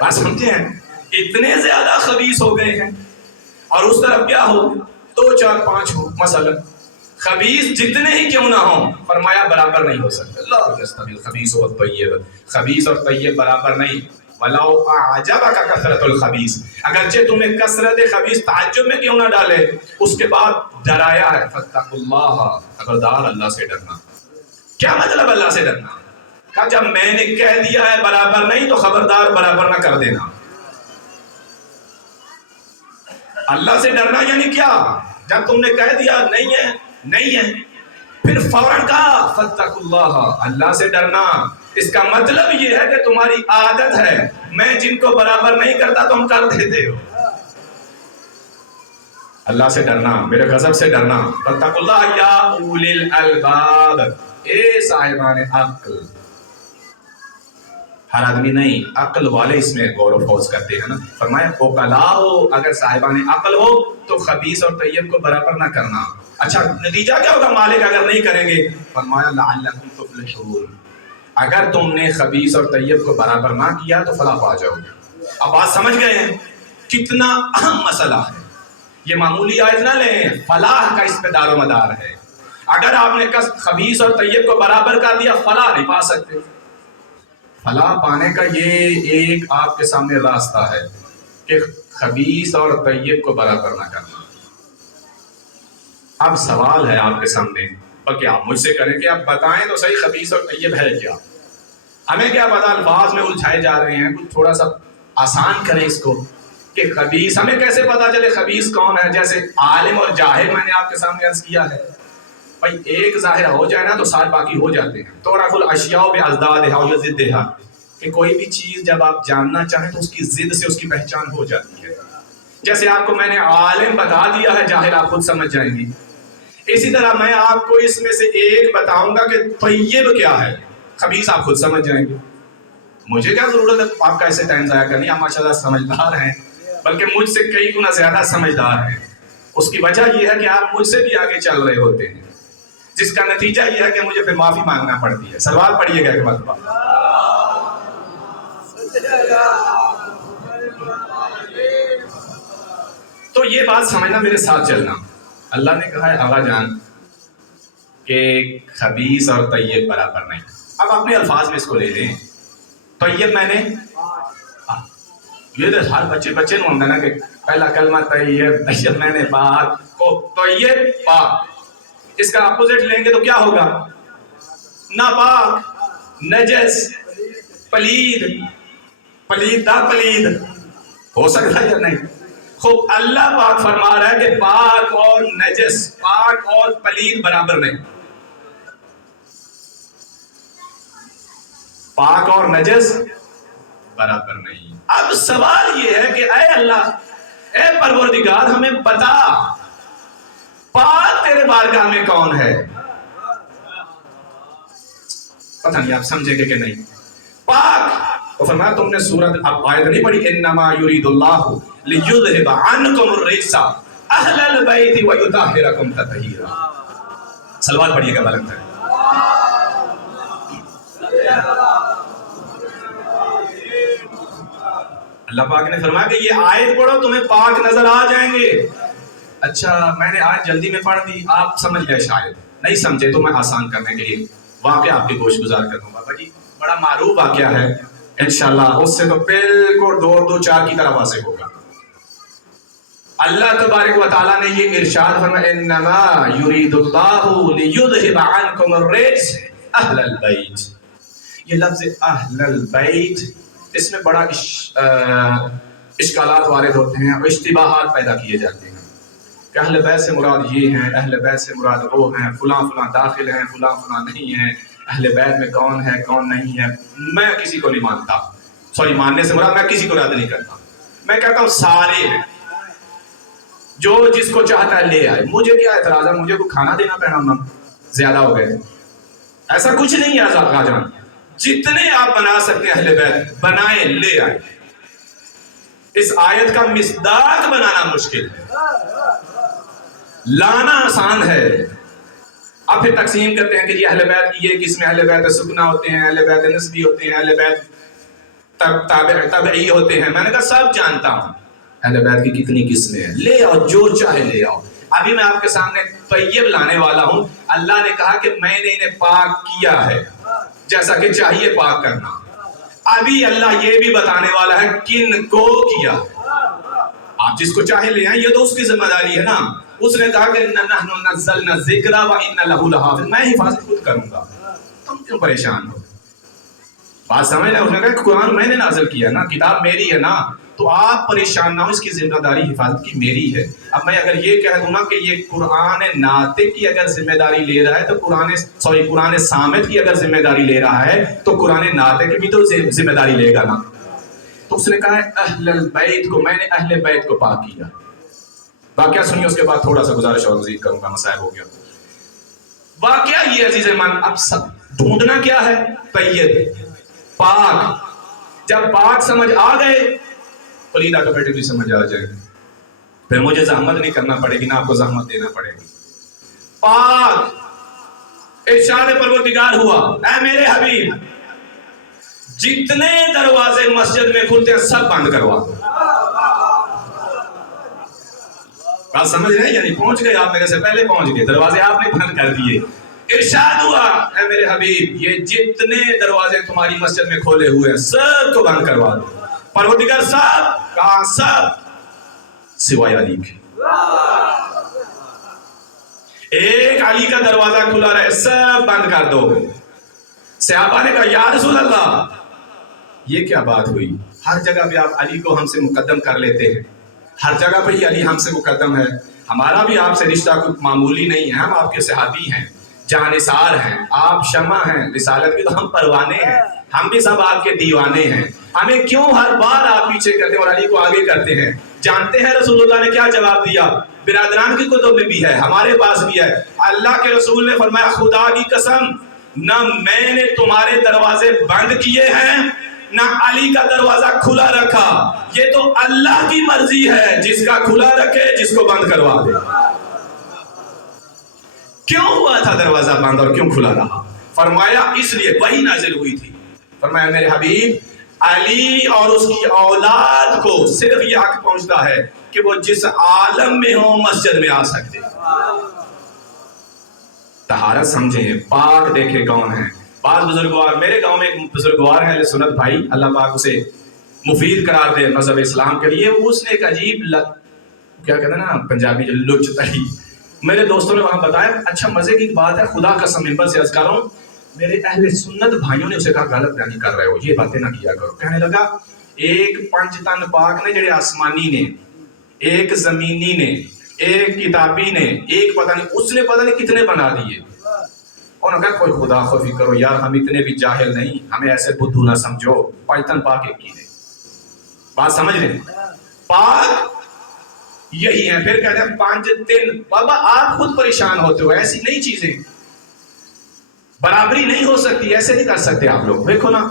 بات سمجھتے ہیں؟ اتنے زیادہ خبیث ہو گئے ہیں. اور اس طرف کیا ہو؟ 2 4 5 ہو مثلا. خبیث جتنے ہی کیوں نہ ہوں، فرمایا برابر نہیں ہو سکتے. لا یستوی الخبیث والطیب، خبیث اور طیب برابر نہیں. وَلَوْ أَعْجَبَكَ كَثْرَةُ الْخَبِيثِ، اگرچہ تمہیں کثرت خبیث تعجب میں کیوں نہ ڈالے. اس کے بعد ڈرایا ہے، فَاتَّقُوا اللَّهَ، خبردار اللہ سے ڈرنا. کیا مطلب اللہ سے ڈرنا؟ کہا جب میں نے کہہ دیا ہے برابر نہیں تو خبردار برابر نہ کر دینا. اللہ سے ڈرنا یعنی کیا؟ جب تم نے کہہ دیا نہیں ہے نہیں ہے، پھر فوراً کہا فَاتَّقُوا اللَّهَ، اللہ سے ڈرنا. اس کا مطلب یہ ہے کہ تمہاری عادت ہے، میں جن کو برابر نہیں کرتا تم کر دیتے ہو. اللہ سے ڈرنا، میرے غضب سے ڈرنا. فَاتَّقُوا اللَّهَ يَا أُولِي الْأَلْبَابِ، اے صاحبان عقل. ہر آدمی نہیں، عقل والے اس میں غور و خوض کرتے ہیں نا. فرمایا عقلاء ہو، اگر صاحبان عقل ہو تو خبیث اور طیب کو برابر نہ کرنا. اچھا نتیجہ کیا ہوگا مالک اگر نہیں کریں گے؟ فرمایا لعلکم تفلحون، اگر تم نے خبیث اور طیب کو برابر نہ کیا تو فلاح پا جاؤ گے. اب بات سمجھ گئے ہیں کتنا اہم مسئلہ ہے. یہ معمولی آیت نہ لیں، فلاح کا اس پہ دار و مدار ہے. اگر آپ نے خبیث اور طیب کو برابر کر دیا فلاح نہیں پا سکتے. فلاح پانے کا یہ ایک آپ کے سامنے راستہ ہے کہ خبیث اور طیب کو برابر نہ کرنا. اب سوال ہے آپ کے سامنے، بلکہ آپ مجھ سے کریں کہ آپ بتائیں تو صحیح خبیث اور طیب ہے کیا؟ ہمیں کیا پتا، الفاظ میں الجھائے جا رہے ہیں. کچھ تھوڑا سا آسان کریں اس کو کہ خبیث، ہمیں کیسے پتا چلے خبیث کون ہے؟ جیسے عالم اور جاہل میں نے آپ کے سامنے عرض کیا ہے. بھائی ایک ظاہر ہو جائے نا تو سارے باقی ہو جاتے ہیں. تعرف الاشیاء بازدادها وضدها، کہ کوئی بھی چیز جب آپ جاننا چاہیں تو اس کی ضد سے اس کی پہچان ہو جاتی ہے. جیسے آپ کو میں نے عالم بتا دیا ہے، جاہل آپ خود سمجھ جائیں گے. اسی طرح میں آپ کو اس میں سے ایک بتاؤں گا کہ طیب کیا ہے، خبیث آپ خود سمجھ جائیں گے. مجھے کیا ضرورت ہے آپ کا ایسے ٹائم ضائع کرنی؟ آپ ماشاء اللہ سمجھدار ہیں، بلکہ مجھ سے کئی گنا زیادہ سمجھدار ہیں. اس کی وجہ یہ ہے کہ آپ مجھ سے بھی آگے چل رہے ہوتے ہیں، جس کا نتیجہ یہ ہے کہ مجھے پھر معافی مانگنا پڑتی ہے. سلوات پڑھیے گا ایک مرتبہ. تو یہ بات سمجھنا، میرے ساتھ چلنا. اللہ نے کہا ہے آغا جان کہ خبیث اور طیب برابر نہیں. اب اپنے الفاظ میں اس کو لے لیں. طیب میں نے یہ تو ہر بچے نو ہوتا نا کہ پہلا کلمہ طیب میں نے پاک کو طیب پاک، اس کا اپوزٹ لیں گے تو کیا ہوگا؟ ناپاک، نجس، پلید. پلید دا پلید ہو سکتا ہے یا نہیں؟ خوب اللہ پاک فرما رہا ہے کہ پاک اور نجس، پاک اور پلید برابر نہیں. پاک اور نجس برابر نہیں. اب سوال یہ ہے کہ اے اللہ، اے پروردگار ہمیں بتا پاک تیرے بارگاہ میں کون ہے؟ پتہ نہیں آپ سمجھے گے کہ نہیں. پاک تو فرمایا تم نے سورت اب آیت نہیں پڑھی، انما یرید اللہ لیذھب عنکم الرجس اہل البیت ویطہرکم تطہیرا. صلوات پڑھیے گا بلند ہے. اللہ پاک نے فرمایا کہ یہ آیت پڑھو تمہیں پاک نظر آ جائیں گے. اچھا میں نے آج جلدی میں پڑھ دی، آپ سمجھ گئے، شاید نہیں سمجھے تو میں آسان کرنے کے لیے واقعہ آپ کی گوش گزار کروں گا. بھائی بڑا معروف واقعہ ہے انشاءاللہ، اس سے تو بالکل 2 2 4 کی طرح واضح ہوگا. اللہ تبارک و تعالیٰ نے یہ ارشاد فرمایا انما یرید اللہ لیذھب عنکم الرجس اہل البیت. یہ لفظ اہل البیت اس میں بڑا اشکالات وارد ہوتے ہیں اور اشتباہات پیدا کیے جاتے ہیں کہ اہل بیت سے مراد یہ ہیں، اہل بیت سے مراد وہ ہیں، فلاں فلاں داخل ہیں، فلاں فلاں نہیں ہیں، اہل بیت میں کون ہے کون نہیں ہے. میں کسی کو نہیں مانتا، سوری ماننے سے مراد میں کسی کو رد نہیں کرتا، میں کہتا ہوں سارے ہیں، جو جس کو چاہتا ہے لے آئے. مجھے کیا اعتراض ہے، مجھے کو کھانا دینا پڑا نا، زیادہ ہو گئے. ایسا کچھ نہیں ہے آقا جان، جتنے آپ بنا سکتے ہیں اہل بیت بنائیں، لے آئے. اس آیت کا مصداق بنانا مشکل ہے، لانا آسان ہے. اب پھر تقسیم کرتے ہیں کہ یہ اہل بیت کی یہ قسم، اہل بیت سکنا ہوتے ہیں، اہل بیت نسبی ہوتے ہیں، اہل بیت تبعی ہوتے ہیں. میں نے کہا سب جانتا ہوں اہل بیت کی کتنی قسمیں ہیں، لے آؤ جو چاہے لے آؤ. ابھی میں آپ کے سامنے طیب لانے والا ہوں. اللہ نے کہا کہ میں نے انہیں پاک کیا ہے جیسا کہ چاہیے پاک کرنا. ابھی اللہ یہ بھی بتانے والا ہے کن کو کیا. آپ جس کو چاہے لے آئیں، یہ تو اس کی ذمہ داری ہے نا. اس نے کہا کہ نحن نزلنا الذکر وإنا له لحافظ، میں حفاظت خود کروں گا، تم کیوں پریشان ہو. بات سمجھ رہے ہیں؟ اس نے کہا کہ قرآن میں نے نازل کیا نا، کتاب میری ہے نا، تو آپ پریشان نہ ہو، اس کی ذمہ داری حفاظت کی میری ہے. اب میں اگر یہ کہہ دوں نا کہ یہ قرآن ناطق کی اگر ذمہ داری لے رہا ہے تو قرآن صامت کی اگر ذمہ داری لے رہا ہے تو قرآن ناطق بھی تو ذمہ داری لے گا نا. تو اس نے کہا ہے اہل البیت کو، میں نے اہل بیت کو پاک کیا. واقعہ سنیے، اس کے بعد تھوڑا سا گزارش اور مزید کروں گا، مسائل ہو گیا. واقعہ یہ عزیز من، اب سب ڈھونڈنا کیا ہے؟ طیب، پاک. جب پاک سمجھ آ گئے، پلید آٹومیٹکلی سمجھ آ جائے، پھر مجھے زحمت نہیں کرنا پڑے گی، نہ آپ کو زحمت دینا پڑے گی. پاک ارشاد پروردگار ہوا، اے میرے حبیب جتنے دروازے مسجد میں کھلتے ہیں سب بند کروا دو. بات سمجھ رہے ہیں؟ یعنی پہنچ گئے آپ، میرے سے پہلے پہنچ گئے، دروازے آپ نے بند کر دیے. ارشاد ہوا اے میرے حبیب یہ جتنے دروازے تمہاری مسجد میں کھولے ہوئے ہیں سب کو بند کروا دو. پروردگار صاحب کہاں؟ سب سوائے علی کے. ایک علی کا دروازہ کھلا رہے، سب بند کر دو. صحابہ نے کہا یا رسول اللہ یہ کیا بات ہوئی؟ ہر جگہ پہ آپ علی کو ہم سے مقدم کر لیتے ہیں، ہر جگہ پہ ہی علی ہم سے مقدم ہے. ہمارا بھی آپ سے رشتہ کچھ معمولی نہیں ہے، ہم آپ کے صحابی ہیں، جانثار ہیں، آپ شمع ہیں رسالت کی، تو ہم پروانے ہیں، ہم بھی سب آپ کے دیوانے ہیں. ہمیں کیوں ہر بار آپ پیچھے کرتے ہیں اور علی کو آگے کرتے ہیں؟ جانتے ہیں رسول اللہ نے کیا جواب دیا؟ برادران کی کتب میں بھی ہے، ہمارے پاس بھی ہے. اللہ کے رسول نے فرمایا خدا کی قسم نہ میں نے تمہارے دروازے بند کیے ہیں نہ علی کا دروازہ کھلا رکھا، یہ تو اللہ کی مرضی ہے، جس کا کھلا رکھے جس کو بند کروا دے. کیوں ہوا تھا دروازہ بند اور کیوں کھلا رہا؟ فرمایا اس لیے وہی نازل ہوئی تھی. فرمایا میرے حبیب علی اور اس کی اولاد کو صرف یہ حق پہنچتا ہے کہ وہ جس عالم میں ہو مسجد میں آ سکتے. طہارت سمجھیں، پاک دیکھیں کون ہیں. بعض بزرگوار، میرے گاؤں میں ایک بزرگوار ہے سنت بھائی، اللہ پاک اسے مفید قرار دے مذہب اسلام کے لیے. اس نے ایک عجیب کیا کہتے ہیں نا پنجابی لچ تہی، میرے دوستوں نے وہاں بتایا. اچھا مزے کی بات ہے، خدا کا ممبر سے عرض کر رہا ہوں، میرے اہل سنت بھائیوں نے اسے کہا غلط بیانی کر رہے ہو، یہ باتیں نہ کیا کرو. کہنے لگا ایک پنج تن پاک نے جڑے آسمانی نے، ایک زمینی نے، ایک کتابی نے، ایک پتہ نہیں اس نے پتہ نہیں کتنے بنا دیے. انہوں نے کہا کوئی خدا خوفی کرو یار، ہم اتنے بھی جاہل نہیں، ہمیں ایسے بدھو نہ سمجھو، پنج پاک ایک ہی نے. بات سمجھ رہے ہیں؟ پاک یہی ہیں. پھر کہتے ہیں پانچ تین. بابا آپ خود پریشان ہوتے ہو، ایسی نئی چیزیں برابری نہیں ہو سکتی، ایسے نہیں کر سکتے آپ لوگ. دیکھو نا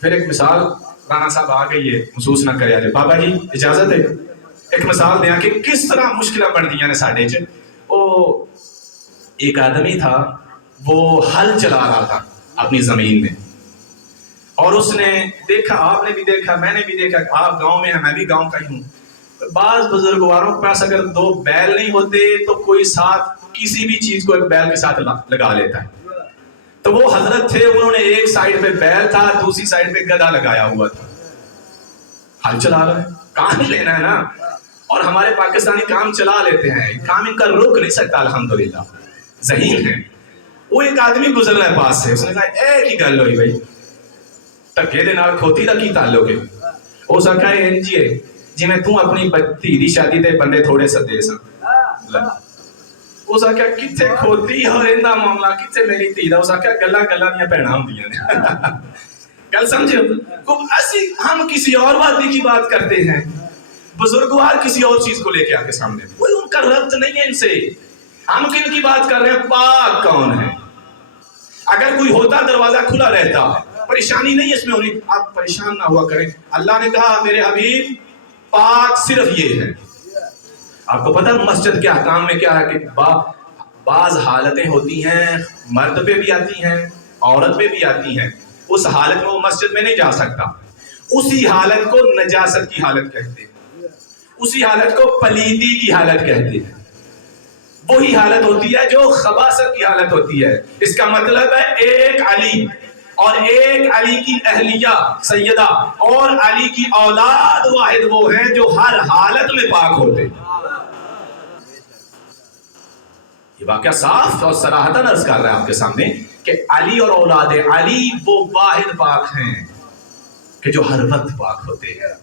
پھر ایک مثال، رانا صاحب آ گئی ہے محسوس نہ کرے. بابا جی اجازت ہے ایک مثال دیا کہ کس طرح مشکلیں بڑھتی ہیں ساڈے چ. وہ ایک آدمی تھا، وہ ہل چلا رہا تھا اپنی زمین میں، اور اس نے دیکھا، آپ نے بھی دیکھا، میں نے بھی دیکھا، آپ گاؤں میں ہیں میں بھی گاؤں کا ہی ہوں. بعض بزرگواروں کے پاس اگر دو بیل نہیں ہوتے تو کوئی ساتھ کسی بھی چیز کو ایک بیل کے ساتھ لگا لیتا ہے. تو وہ حضرت تھے، انہوں نے ایک سائڈ پہ بیل تھا، دوسری سائڈ پہ گدھا لگایا ہوا تھا. ہل چلا رہا ہے، کہاں لینا ہے نا. اور ہمارے پاکستانی کام چلا لیتے ہیں، کام ان کا روک نہیں سکتا الحمدللہ، ذہین ہے۔ وہ ایک آدمی گزر رہا ہے پاس سے، اس نے کہا اے کی گل ہوئی بھائی ٹکے دے نال کھوتی دا کی تعلق ہے؟ ہو سکا ہے انجی ہے جی میں تو اپنی دھی دی شادی تے بندے تھوڑے سدے سن، ہو سکا کتنے کھوتی اور اندا معاملہ کتنے میری دھی دا، ہو سکا گلا گلا دیا بہنا ہوندیاں نے گل سمجھے ہم کسی اور وادی کی بات کرتے ہیں، بزرگوار کسی اور چیز کو لے کے آکے سامنے، کوئی ان کا ربط نہیں ہے ان سے۔ ہم کن کی بات کر رہے ہیں؟ پاک کون ہے؟ اگر کوئی ہوتا دروازہ کھلا رہتا، پریشانی نہیں اس میں ہونی، آپ پریشان نہ ہوا کریں۔ اللہ نے کہا میرے حبیب پاک صرف یہ ہے۔ آپ کو پتہ مسجد کے احکام میں کیا ہے کہ بعض حالتیں ہوتی ہیں مرد پہ بھی آتی ہیں عورت پہ بھی آتی ہیں، اس حالت میں وہ مسجد میں نہیں جا سکتا، اسی حالت کو نجاست کی حالت کہتے ہیں، اسی حالت کو پلیدی کی حالت کہتے ہیں، وہی حالت ہوتی ہے جو خباثت کی حالت ہوتی ہے۔ اس کا مطلب ہے ایک علی اور ایک علی کی اہلیہ سیدہ اور علی کی اولاد واحد وہ ہیں جو ہر حالت میں پاک ہوتے ہیں۔ یہ واقعہ صاف اور صراحتاً عرض کر رہا ہے آپ کے سامنے کہ علی اور اولاد علی وہ واحد پاک ہیں کہ جو ہر وقت پاک ہوتے ہیں،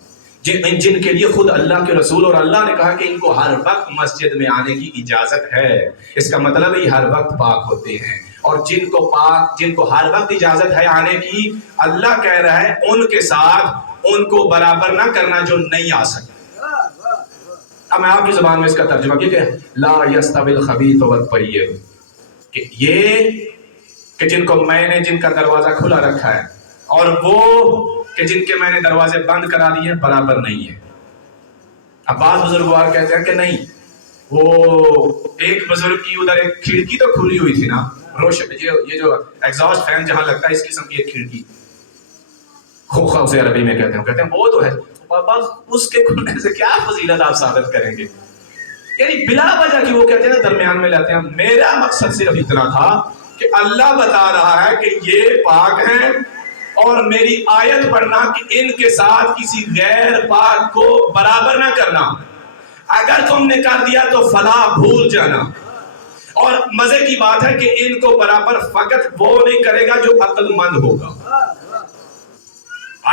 جن کے لیے خود اللہ کے رسول اور اللہ نے کہا کہ ان کو ہر وقت مسجد میں آنے کی اجازت ہے۔ اس کا مطلب ہے یہ ہر وقت پاک ہوتے ہیں، اور جن کو ہر وقت اجازت ہے آنے کی، اللہ کہہ رہا ہے ان کے ساتھ ان کو برابر نہ کرنا جو نہیں آ سکتے۔ اب میں آپ کی زبان میں اس کا ترجمہ کیا کہ لا یستوی الخبیث والطیب، کہ یہ کہ جن کو میں نے جن کا دروازہ کھلا رکھا ہے اور وہ کہ جن کے میں نے دروازے بند کرا دیے برابر نہیں ہے۔ اب بعض بزرگوار کہتے ہیں کہ نہیں، وہ ایک بزرگ کی ادھر ایک کھڑکی تو کھلی ہوئی تھی نا، روشن یہ جو ایگزاسٹ فین جہاں لگتا ہے اس قسم کی ایک کھڑکی، خوخا اسے عربی میں کہتے ہیں وہ تو ہے، بابا اس کے کھلنے سے کیا فضیلت آپ ثابت کریں گے؟ یعنی بلا وجہ کی وہ کہتے ہیں نا درمیان میں لاتے ہیں۔ میرا مقصد صرف اتنا تھا کہ اللہ بتا رہا ہے کہ یہ پاک ہیں، اور میری آیت پڑھنا کہ ان کے ساتھ کسی غیر پاک کو برابر نہ کرنا، اگر تم نے کر دیا تو فلاں بھول جانا۔ اور مزے کی بات ہے کہ ان کو برابر فقط وہ نہیں کرے گا جو عقل مند ہوگا۔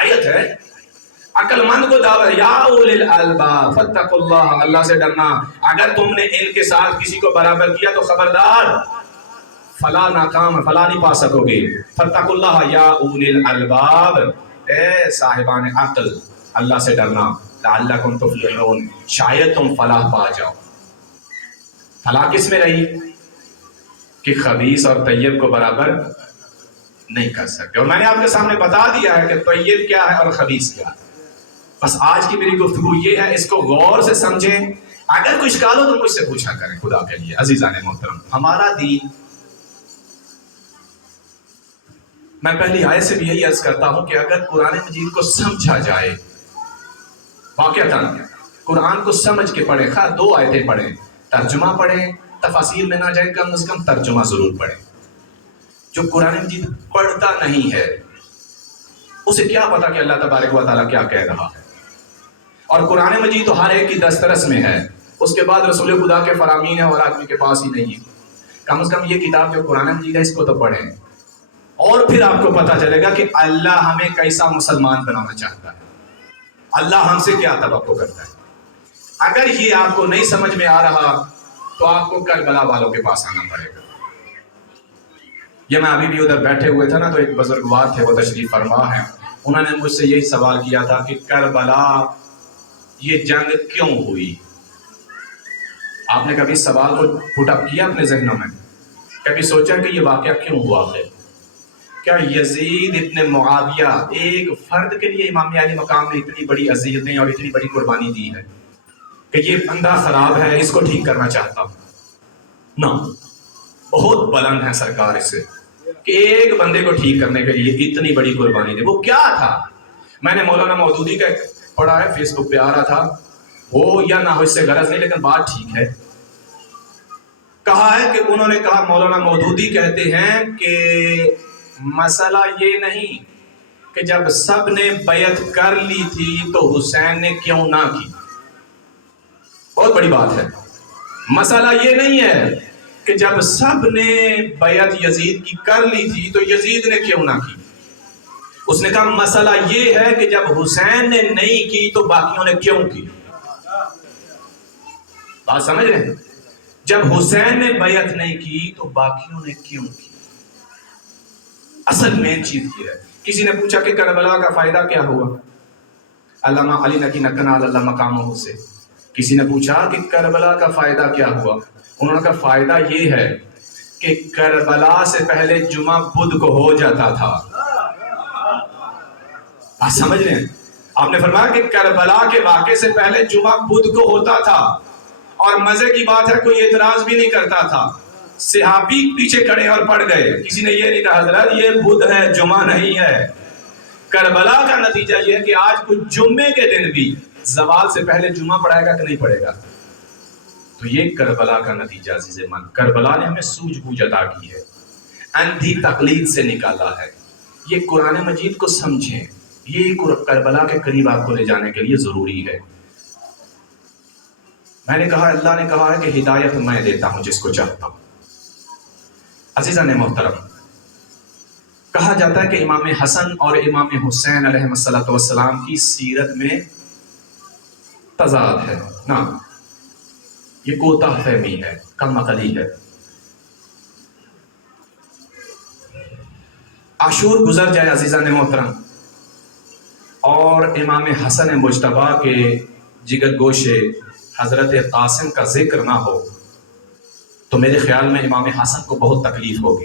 آیت ہے عقل مند کو دعوت یا اولی الالباب فاتقوا اللہ، اللہ سے ڈرنا، اگر تم نے ان کے ساتھ کسی کو برابر کیا تو خبردار فلا ناکام، فلا نہیں پا سکو گے۔ فاتقوا اللہ یا اولی الالباب، اے صاحبان عقل اللہ سے ڈرنا، لعلکم تفلحون، شاید تم فلاح پا جاؤ۔ فلاح کس میں رہی کہ خبیث اور طیب کو برابر نہیں کر سکتے، اور میں نے آپ کے سامنے بتا دیا ہے کہ طیب کیا ہے اور خبیث کیا ہے۔ بس آج کی میری گفتگو یہ ہے، اس کو غور سے سمجھیں، اگر کوئی اشکال ہو تو مجھ سے پوچھا کریں خدا کے لیے۔ عزیزان محترم، ہمارا دین، میں پہلی آیت سے بھی یہی عرض کرتا ہوں کہ اگر قرآن مجید کو سمجھا جائے، واقعتاً قرآن کو سمجھ کے پڑھیں، خواہ 2 آیتیں پڑھیں، ترجمہ پڑھیں، تفاسیر میں نہ جائیں، کم از کم ترجمہ ضرور پڑھیں۔ جو قرآن مجید پڑھتا نہیں ہے اسے کیا پتا کہ اللہ تبارک و تعالیٰ کیا کہہ رہا ہے؟ اور قرآن مجید تو ہر ایک کی دسترس میں ہے، اس کے بعد رسول خدا کے فرامین ہیں اور آدمی کے پاس ہی نہیں ہے۔ کم از کم یہ کتاب جو قرآن مجید ہے اس کو تو پڑھیں، اور پھر آپ کو پتا چلے گا کہ اللہ ہمیں کیسا مسلمان بنانا چاہتا ہے، اللہ ہم سے کیا توقع کرتا ہے۔ اگر یہ آپ کو نہیں سمجھ میں آ رہا تو آپ کو کربلا والوں کے پاس آنا پڑے گا۔ یہ میں ابھی بھی ادھر بیٹھے ہوئے تھا نا، تو ایک بزرگوار تھے، وہ تشریف فرما ہے، انہوں نے مجھ سے یہی سوال کیا تھا کہ کربلا یہ جنگ کیوں ہوئی؟ آپ نے کبھی سوال کو پٹ اپ کیا اپنے ذہنوں میں؟ کبھی سوچا کہ یہ واقعہ کیوں ہوا ہے؟ کیا یزید ابن معاویہ ایک فرد کے لیے امام علی مقام نے اتنی بڑی اذیتیں اور اتنی بڑی قربانی دی ہے کہ یہ بندہ خراب ہے اس کو ٹھیک کرنا چاہتا ہوں؟ نہ، بہت بلند ہے سرکار اس سے کہ ایک بندے کو ٹھیک کرنے کے لیے اتنی بڑی قربانی دے۔ وہ کیا تھا؟ میں نے مولانا مودودی کا پڑھا ہے، فیس بک پہ آ رہا تھا، ہو یا نہ ہو اس سے غرض نہیں، لیکن بات ٹھیک ہے۔ کہا ہے کہ انہوں نے کہا، مولانا مودودی کہتے ہیں کہ مسئلہ یہ نہیں کہ جب سب نے بیعت کر لی تھی تو حسین نے کیوں نہ کی، بہت بڑی بات ہے. مسئلہ یہ نہیں ہے کہ جب سب نے بیعت یزید کی کر لی تھی تو یزید نے کیوں نہ کی. اس نے کہا مسئلہ یہ ہے کہ جب حسین نے نہیں کی تو باقیوں نے کیوں کی. بات سمجھ رہے ہیں؟ جب حسین نے بیعت نہیں کی تو باقیوں نے کیوں کی. اصل مین چیز یہ ہے. کسی نے پوچھا کہ کربلا کا فائدہ کیا ہوا؟ علامہ علی نقی نقنا اللہ مقامہ سے کسی نے پوچھا کہ کربلا کا فائدہ کیا ہوا؟ انہوں نے کہا فائدہ یہ ہے کہ کربلا سے پہلے جمعہ بدھ کو ہو جاتا تھا. آپ سمجھ رہے ہیں؟ آپ نے فرمایا کہ کربلا کے واقعے سے پہلے جمعہ بدھ کو ہوتا تھا. اور مزے کی بات ہے کوئی اعتراض بھی نہیں کرتا تھا. صحابی پیچھے کھڑے اور پڑ گئے. کسی نے یہ نہیں کہا حضرت یہ بدھ ہے جمعہ نہیں ہے. کربلا کا نتیجہ یہ ہے کہ آج کوئی جمعے کے دن بھی زوال سے پہلے جمعہ پڑھائے گا کہ نہیں پڑھے گا. تو یہ کربلا کا نتیجہ عزیز من. کربلا نے ہمیں سوجھ بوجھ عطا کی ہے, اندھی تقلید سے نکالا ہے. یہ قرآن مجید کو سمجھیں, یہ کربلا کے قریب آپ کو لے جانے کے لیے ضروری ہے. میں نے کہا اللہ نے کہا ہے کہ ہدایت میں دیتا ہوں جس کو چاہتا ہوں. عزیزان محترم, کہا جاتا ہے کہ امام حسن اور امام حسین علیہ السلام کی سیرت میں تضاد ہے. نا, یہ کوتاہ فہمی ہے, کم عقلی ہے. عاشور گزر جائے عزیزان محترم اور امام حسن مجتبیٰ کے جگر گوشے حضرت قاسم کا ذکر نہ ہو تو میرے خیال میں امام حسن کو بہت تکلیف ہوگی.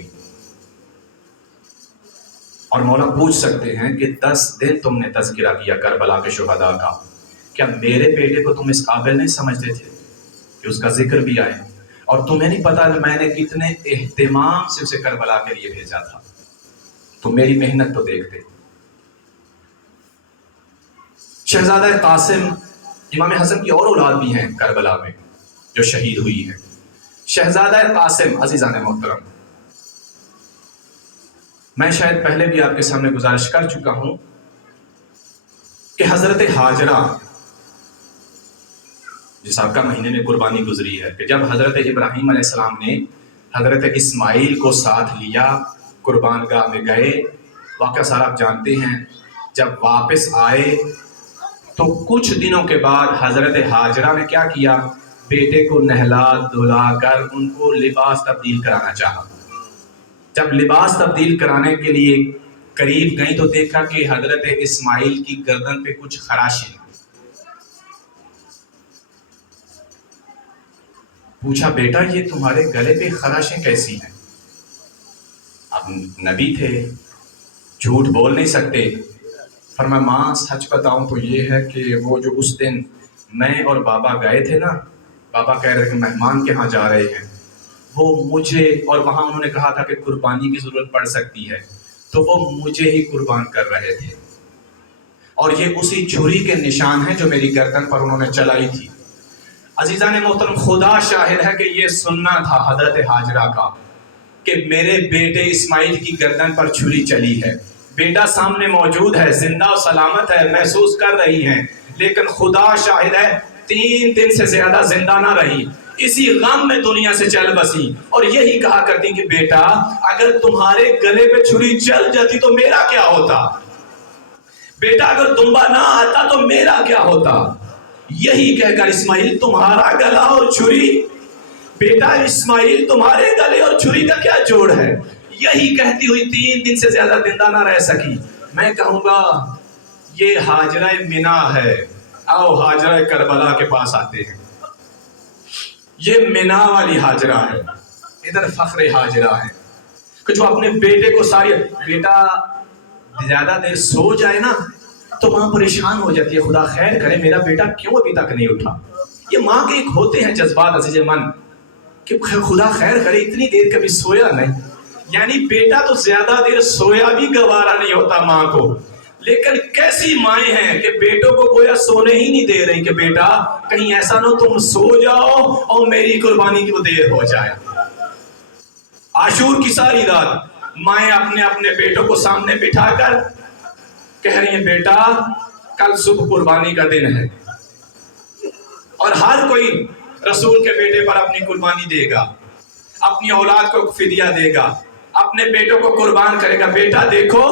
اور مولا پوچھ سکتے ہیں کہ 10 دن تم نے تذکرہ کیا کربلا کے شہداء کا, کیا میرے بیٹے کو تم اس قابل نہیں سمجھتے تھے کہ اس کا ذکر بھی آئے؟ اور تمہیں نہیں پتا کہ میں نے کتنے اہتمام سے اسے کربلا کے لیے بھیجا تھا. تم میری محنت تو دیکھتے. شہزادہ قاسم, امام حسن کی اور اولاد بھی ہیں کربلا میں جو شہید ہوئی ہیں. شہزادہ قاسم عزیزان محترم, میں شاید پہلے بھی آپ کے سامنے گزارش کر چکا ہوں کہ حضرت ہاجرہ جو سابقہ مہینے میں قربانی گزری ہے, کہ جب حضرت ابراہیم علیہ السلام نے حضرت اسماعیل کو ساتھ لیا, قربان گاہ میں گئے, واقعہ سارا آپ جانتے ہیں. جب واپس آئے تو کچھ دنوں کے بعد حضرت ہاجرہ نے کیا کیا؟ بیٹے کو نہلا دھلا کر ان کو لباس تبدیل کرانا چاہا. جب لباس تبدیل کرانے کے لیے قریب گئی تو دیکھا کہ حضرت اسماعیل کی گردن پہ کچھ خراشیں. پوچھا بیٹا یہ تمہارے گلے پہ خراشیں کیسی ہیں؟ اب نبی تھے, جھوٹ بول نہیں سکتے. فرمایا ماں سچ بتاؤں تو یہ ہے کہ وہ جو اس دن میں اور بابا گئے تھے نا, بابا کہہ رہے کہ مہمان کے ہاں جا رہے ہیں, وہ مجھے, اور وہاں انہوں نے کہا تھا کہ قربانی کی ضرورت پڑ سکتی ہے, تو وہ مجھے ہی قربان کر رہے تھے. اور یہ اسی چھری کے نشان ہیں جو میری گردن پر انہوں نے چلائی تھی. عزیزان محترم, خدا شاہد ہے کہ یہ سننا تھا حضرت ہاجرہ کا کہ میرے بیٹے اسماعیل کی گردن پر چھری چلی ہے. بیٹا سامنے موجود ہے, زندہ و سلامت ہے, محسوس کر رہی ہیں, لیکن خدا شاہد ہے 3 دن سے زیادہ زندہ نہ رہی, اسی غم میں دنیا سے چل بسی. اور یہی کہا کرتی کہ بیٹا اگر تمہارے گلے پہ چھری چل جاتی تو میرا کیا ہوتا, بیٹا اگر دمبا نہ آتا تو میرا کیا ہوتا. یہی کہہ کر اسماعیل تمہارا گلا اور چھری, بیٹا اسماعیل تمہارے گلے اور چھری کا کیا جوڑ ہے, یہی کہتی ہوئی 3 دن سے زیادہ زندہ نہ رہ سکی. میں کہوں گا یہ ہاجرہ منا ہے. آؤ ہاجرہ کربلا کے پاس آتے ہیں. یہ منا والی ہاجرہ ہے, ادھر فخر ہاجرہ ہے کہ جو اپنے بیٹے کو ساری, بیٹا زیادہ دیر سو جائے نا تو ماں پریشان ہو جاتی ہے, خدا خیر کرے میرا بیٹا کیوں ابھی تک نہیں اٹھا. یہ ماں کے ایک ہوتے ہیں جذبات عزیز من کہ خدا خیر کرے اتنی دیر کبھی سویا نہیں. یعنی بیٹا تو زیادہ دیر سویا بھی گوارا نہیں ہوتا ماں کو, لیکن کیسی مائیں ہیں کہ بیٹوں کو گویا سونے ہی نہیں دے رہی کہ بیٹا کہیں ایسا نہ تم سو جاؤ اور میری قربانی کی وہ دیر ہو جائے. عاشور کی ساری رات مائیں اپنے اپنے بیٹوں کو سامنے بٹھا کر کہہ رہی ہیں بیٹا کل صبح قربانی کا دن ہے اور ہر کوئی رسول کے بیٹے پر اپنی قربانی دے گا، اپنی اولاد کو فدیہ دے گا، اپنے بیٹوں کو قربان کرے گا۔ بیٹا دیکھو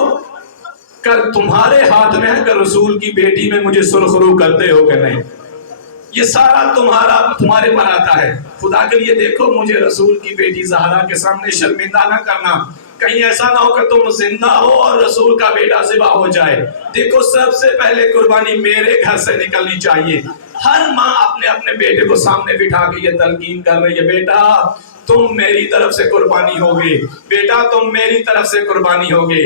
کل تمہارے ہاتھ میں ہے کہ رسول کی بیٹی میں مجھے سرخرو کرتے ہو کہ نہیں، یہ سارا تمہارے پر آتا ہے۔ خدا کے لیے دیکھو مجھے رسول کی بیٹی زہرا کے سامنے شرمندہ نہ کرنا، کہیں ایسا نہ ہو کہ تم زندہ ہو اور رسول کا بیٹا ذبح ہو جائے۔ دیکھو سب سے پہلے قربانی میرے گھر سے نکلنی چاہیے۔ ہر ماں اپنے اپنے بیٹے کو سامنے بٹھا کے یہ تلقین کر رہی ہے، بیٹا تم میری طرف سے قربانی ہوگے، بیٹا تم میری طرف سے قربانی ہوگے۔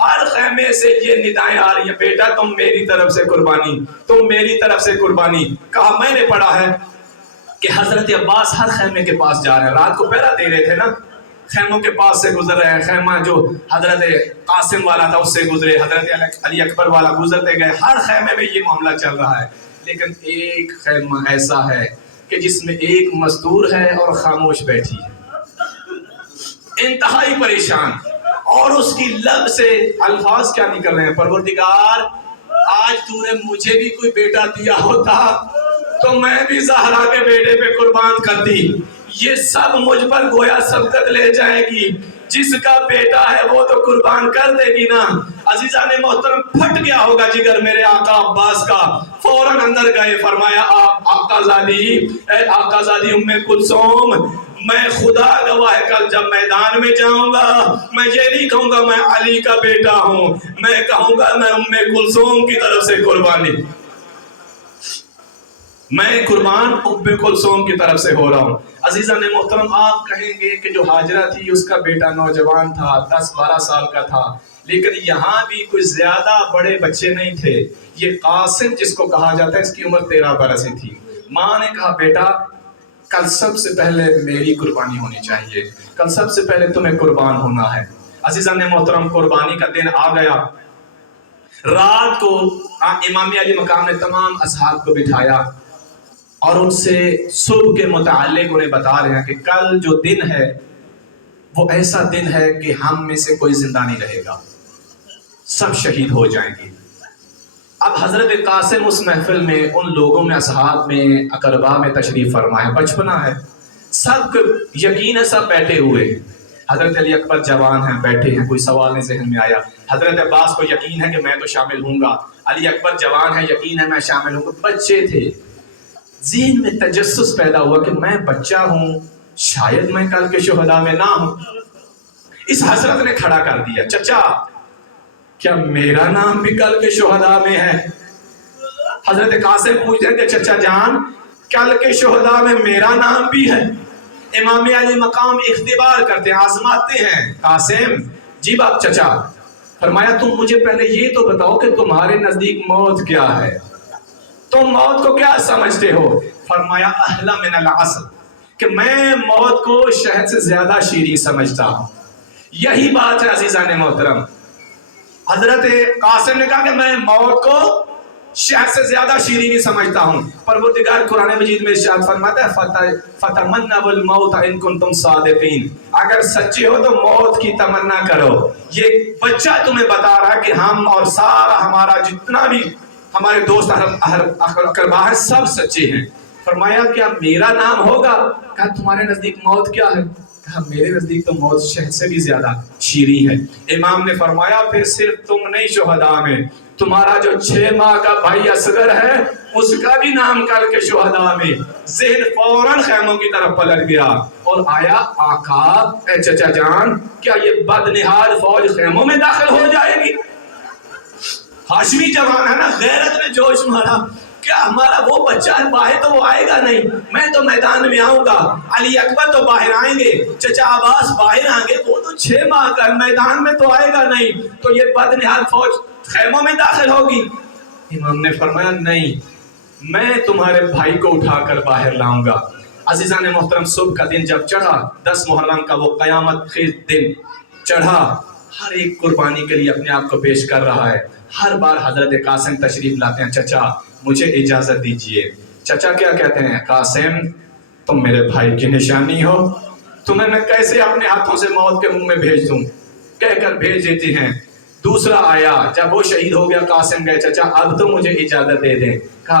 ہر خیمے سے یہ ندائیں آ رہی ہیں، بیٹا تم میری طرف سے قربانی، تم میری طرف سے قربانی۔ کہا میں نے پڑھا ہے کہ حضرت عباس ہر خیمے کے پاس جا رہے ہیں، رات کو پہرا دے رہے تھے نا، خیموں کے پاس سے گزر رہے ہیں۔ خیمہ جو حضرت قاسم والا تھا اس سے گزرے، حضرت علی اکبر والا گزرتے گئے، ہر خیمے میں یہ معاملہ چل رہا ہے۔ لیکن ایک خیمہ ایسا ہے کہ جس میں ایک مزدور ہے اور خاموش بیٹھی ہے، انتہائی پریشان، اور اس کی لب سے الفاظ کیا نکل رہے ہیں، پروردگار آج تو نے مجھے بھی کوئی بیٹا دیا ہوتا تو میں بھی زہرا کے بیٹے پہ قربان کرتی، یہ سب مجھ پر گویا سبقت لے جائے گی، جس کا بیٹا ہے وہ تو قربان کر دے گی نا۔ عزیزان محترم پھٹ گیا ہوگا جگر میرے آقا عباس کا، فوراً اندر گئے، فرمایا آقا زادی، اے آقا زادی ام کلثوم، میں خدا گواہ ہے کل جب میدان میں جاؤں گا میں یہ نہیں کہوں گا میں علی کا بیٹا ہوں، میں کہوں گا میں ام کلثوم کی طرف سے قربانی، میں قربان ام کلثوم کی طرف سے ہو رہا ہوں۔ عزیزان محترم آپ کہیں گے کہ جو ہاجرہ تھی اس کا بیٹا نوجوان تھا، 10-12 سال کا تھا، لیکن یہاں بھی کوئی زیادہ بڑے بچے نہیں تھے۔ یہ قاسم جس کو کہا جاتا ہے اس کی عمر 13 برس تھی۔ ماں نے کہا بیٹا کل سب سے پہلے میری قربانی ہونی چاہیے، کل سب سے پہلے تمہیں قربان ہونا ہے۔ عزیزان محترم قربانی کا دن آ گیا، رات کو امام علی مقام نے تمام اصحاب کو بٹھایا اور ان سے صبح کے متعلق انہیں بتا رہے ہیں کہ کل جو دن ہے وہ ایسا دن ہے کہ ہم میں سے کوئی زندہ نہیں رہے گا، سب شہید ہو جائیں گے۔ اب حضرت قاسم اس محفل میں ان لوگوں میں اصحاب میں اقربا میں تشریف فرما ہے، بچپنا ہے، سب کو یقین ہے، سب بیٹھے ہوئے ہیں۔ حضرت علی اکبر جوان ہیں، بیٹھے ہیں، کوئی سوال نہیں ذہن میں آیا۔ حضرت عباس کو یقین ہے کہ میں تو شامل ہوں گا، علی اکبر جوان ہے، یقین ہے میں شامل ہوں گا، بچے تھے۔ ذہن میں تجسس پیدا ہوا کہ میں بچہ ہوں، شاید میں کل کے شہداء میں نہ ہوں۔ اس حسرت نے کھڑا کر دیا، چچا کیا میرا نام بھی کل کے شہداء میں ہے؟ حضرت قاسم پوچھتے ہیں کہ چچا جان کل کے شہداء میں میرا نام بھی ہے؟ امام علی مقام اختبار کرتے ہیں، آزماتے ہیں، قاسم جی باپ چچا، فرمایا تم مجھے پہلے یہ تو بتاؤ کہ تمہارے نزدیک موت کیا ہے، تم موت کو کیا سمجھتے ہو؟ فرمایا احلی من العسل، کہ میں موت کو شہد سے زیادہ شیریں سمجھتا ہوں۔ یہی بات ہے عزیزان محترم، حضرت قاسم نے کہا کہ میں موت کو شہد سے زیادہ شیریں نہیں سمجھتا ہوں۔ پروردگار قرآن مجید میں ارشاد فرماتا ہے فَتَمَنَّوُا الْمَوْتَ إِن كُنتُمْ صَادِقِينَ، اگر سچے ہو تو موت کی تمنا کرو۔ یہ بچہ تمہیں بتا رہا ہے کہ ہم اور سارا ہمارا جتنا بھی ہمارے دوست اقربا ہیں سب سچے ہیں۔ فرمایا کیا میرا نام ہوگا؟ کہا تمہارے نزدیک موت کیا ہے؟ کہا میرے نزدیک تو موت شہد سے بھی زیادہ شیریں ہے۔ امام نے فرمایا پھر صرف تم نہیں شہداء میں، تمہارا جو 6 ماہ کا بھائی اصغر ہے اس کا بھی نام کل کے شہداء میں۔ ذہن فوراً خیموں کی طرف پلٹ گیا اور آیا آقا اے چچا جان کیا یہ بدنہاد فوج خیموں میں داخل ہو جائے گی؟ ہاشمی جوان ہے نا، غیرت میں جوش مارا، کیا ہمارا وہ بچہ ہے باہر تو وہ آئے گا نہیں، میں تو میدان میں آؤں گا، علی اکبر تو باہر آئیں گے، چچا عباس باہر آئیں گے، وہ تو 6 ماہ کا میدان میں تو آئے گا نہیں، تو یہ بدنہاد فوج خیموں میں داخل ہوگی؟ امام نے فرمایا نہیں، میں تمہارے بھائی کو اٹھا کر باہر لاؤں گا۔ عزیزان محترم صبح کا دن جب چڑھا، 10 محرم کا وہ قیامت خیز دن چڑھا، ہر ایک قربانی کے لیے اپنے آپ کو پیش کر رہا ہے۔ ہر بار حضرت قاسم تشریف لاتے ہیں، چچا مجھے اجازت دیجئے۔ چچا کیا کہتے ہیں؟ قاسم تم میرے بھائی کی نشانی ہو، تمہیں میں کیسے اپنے ہاتھوں سے موت کے منہ میں بھیج دوں، کہہ کر بھیج دیتی ہیں۔ دوسرا آیا، جب وہ شہید ہو گیا قاسم گئے، چچا اب تو مجھے اجازت دے دیں۔ کہا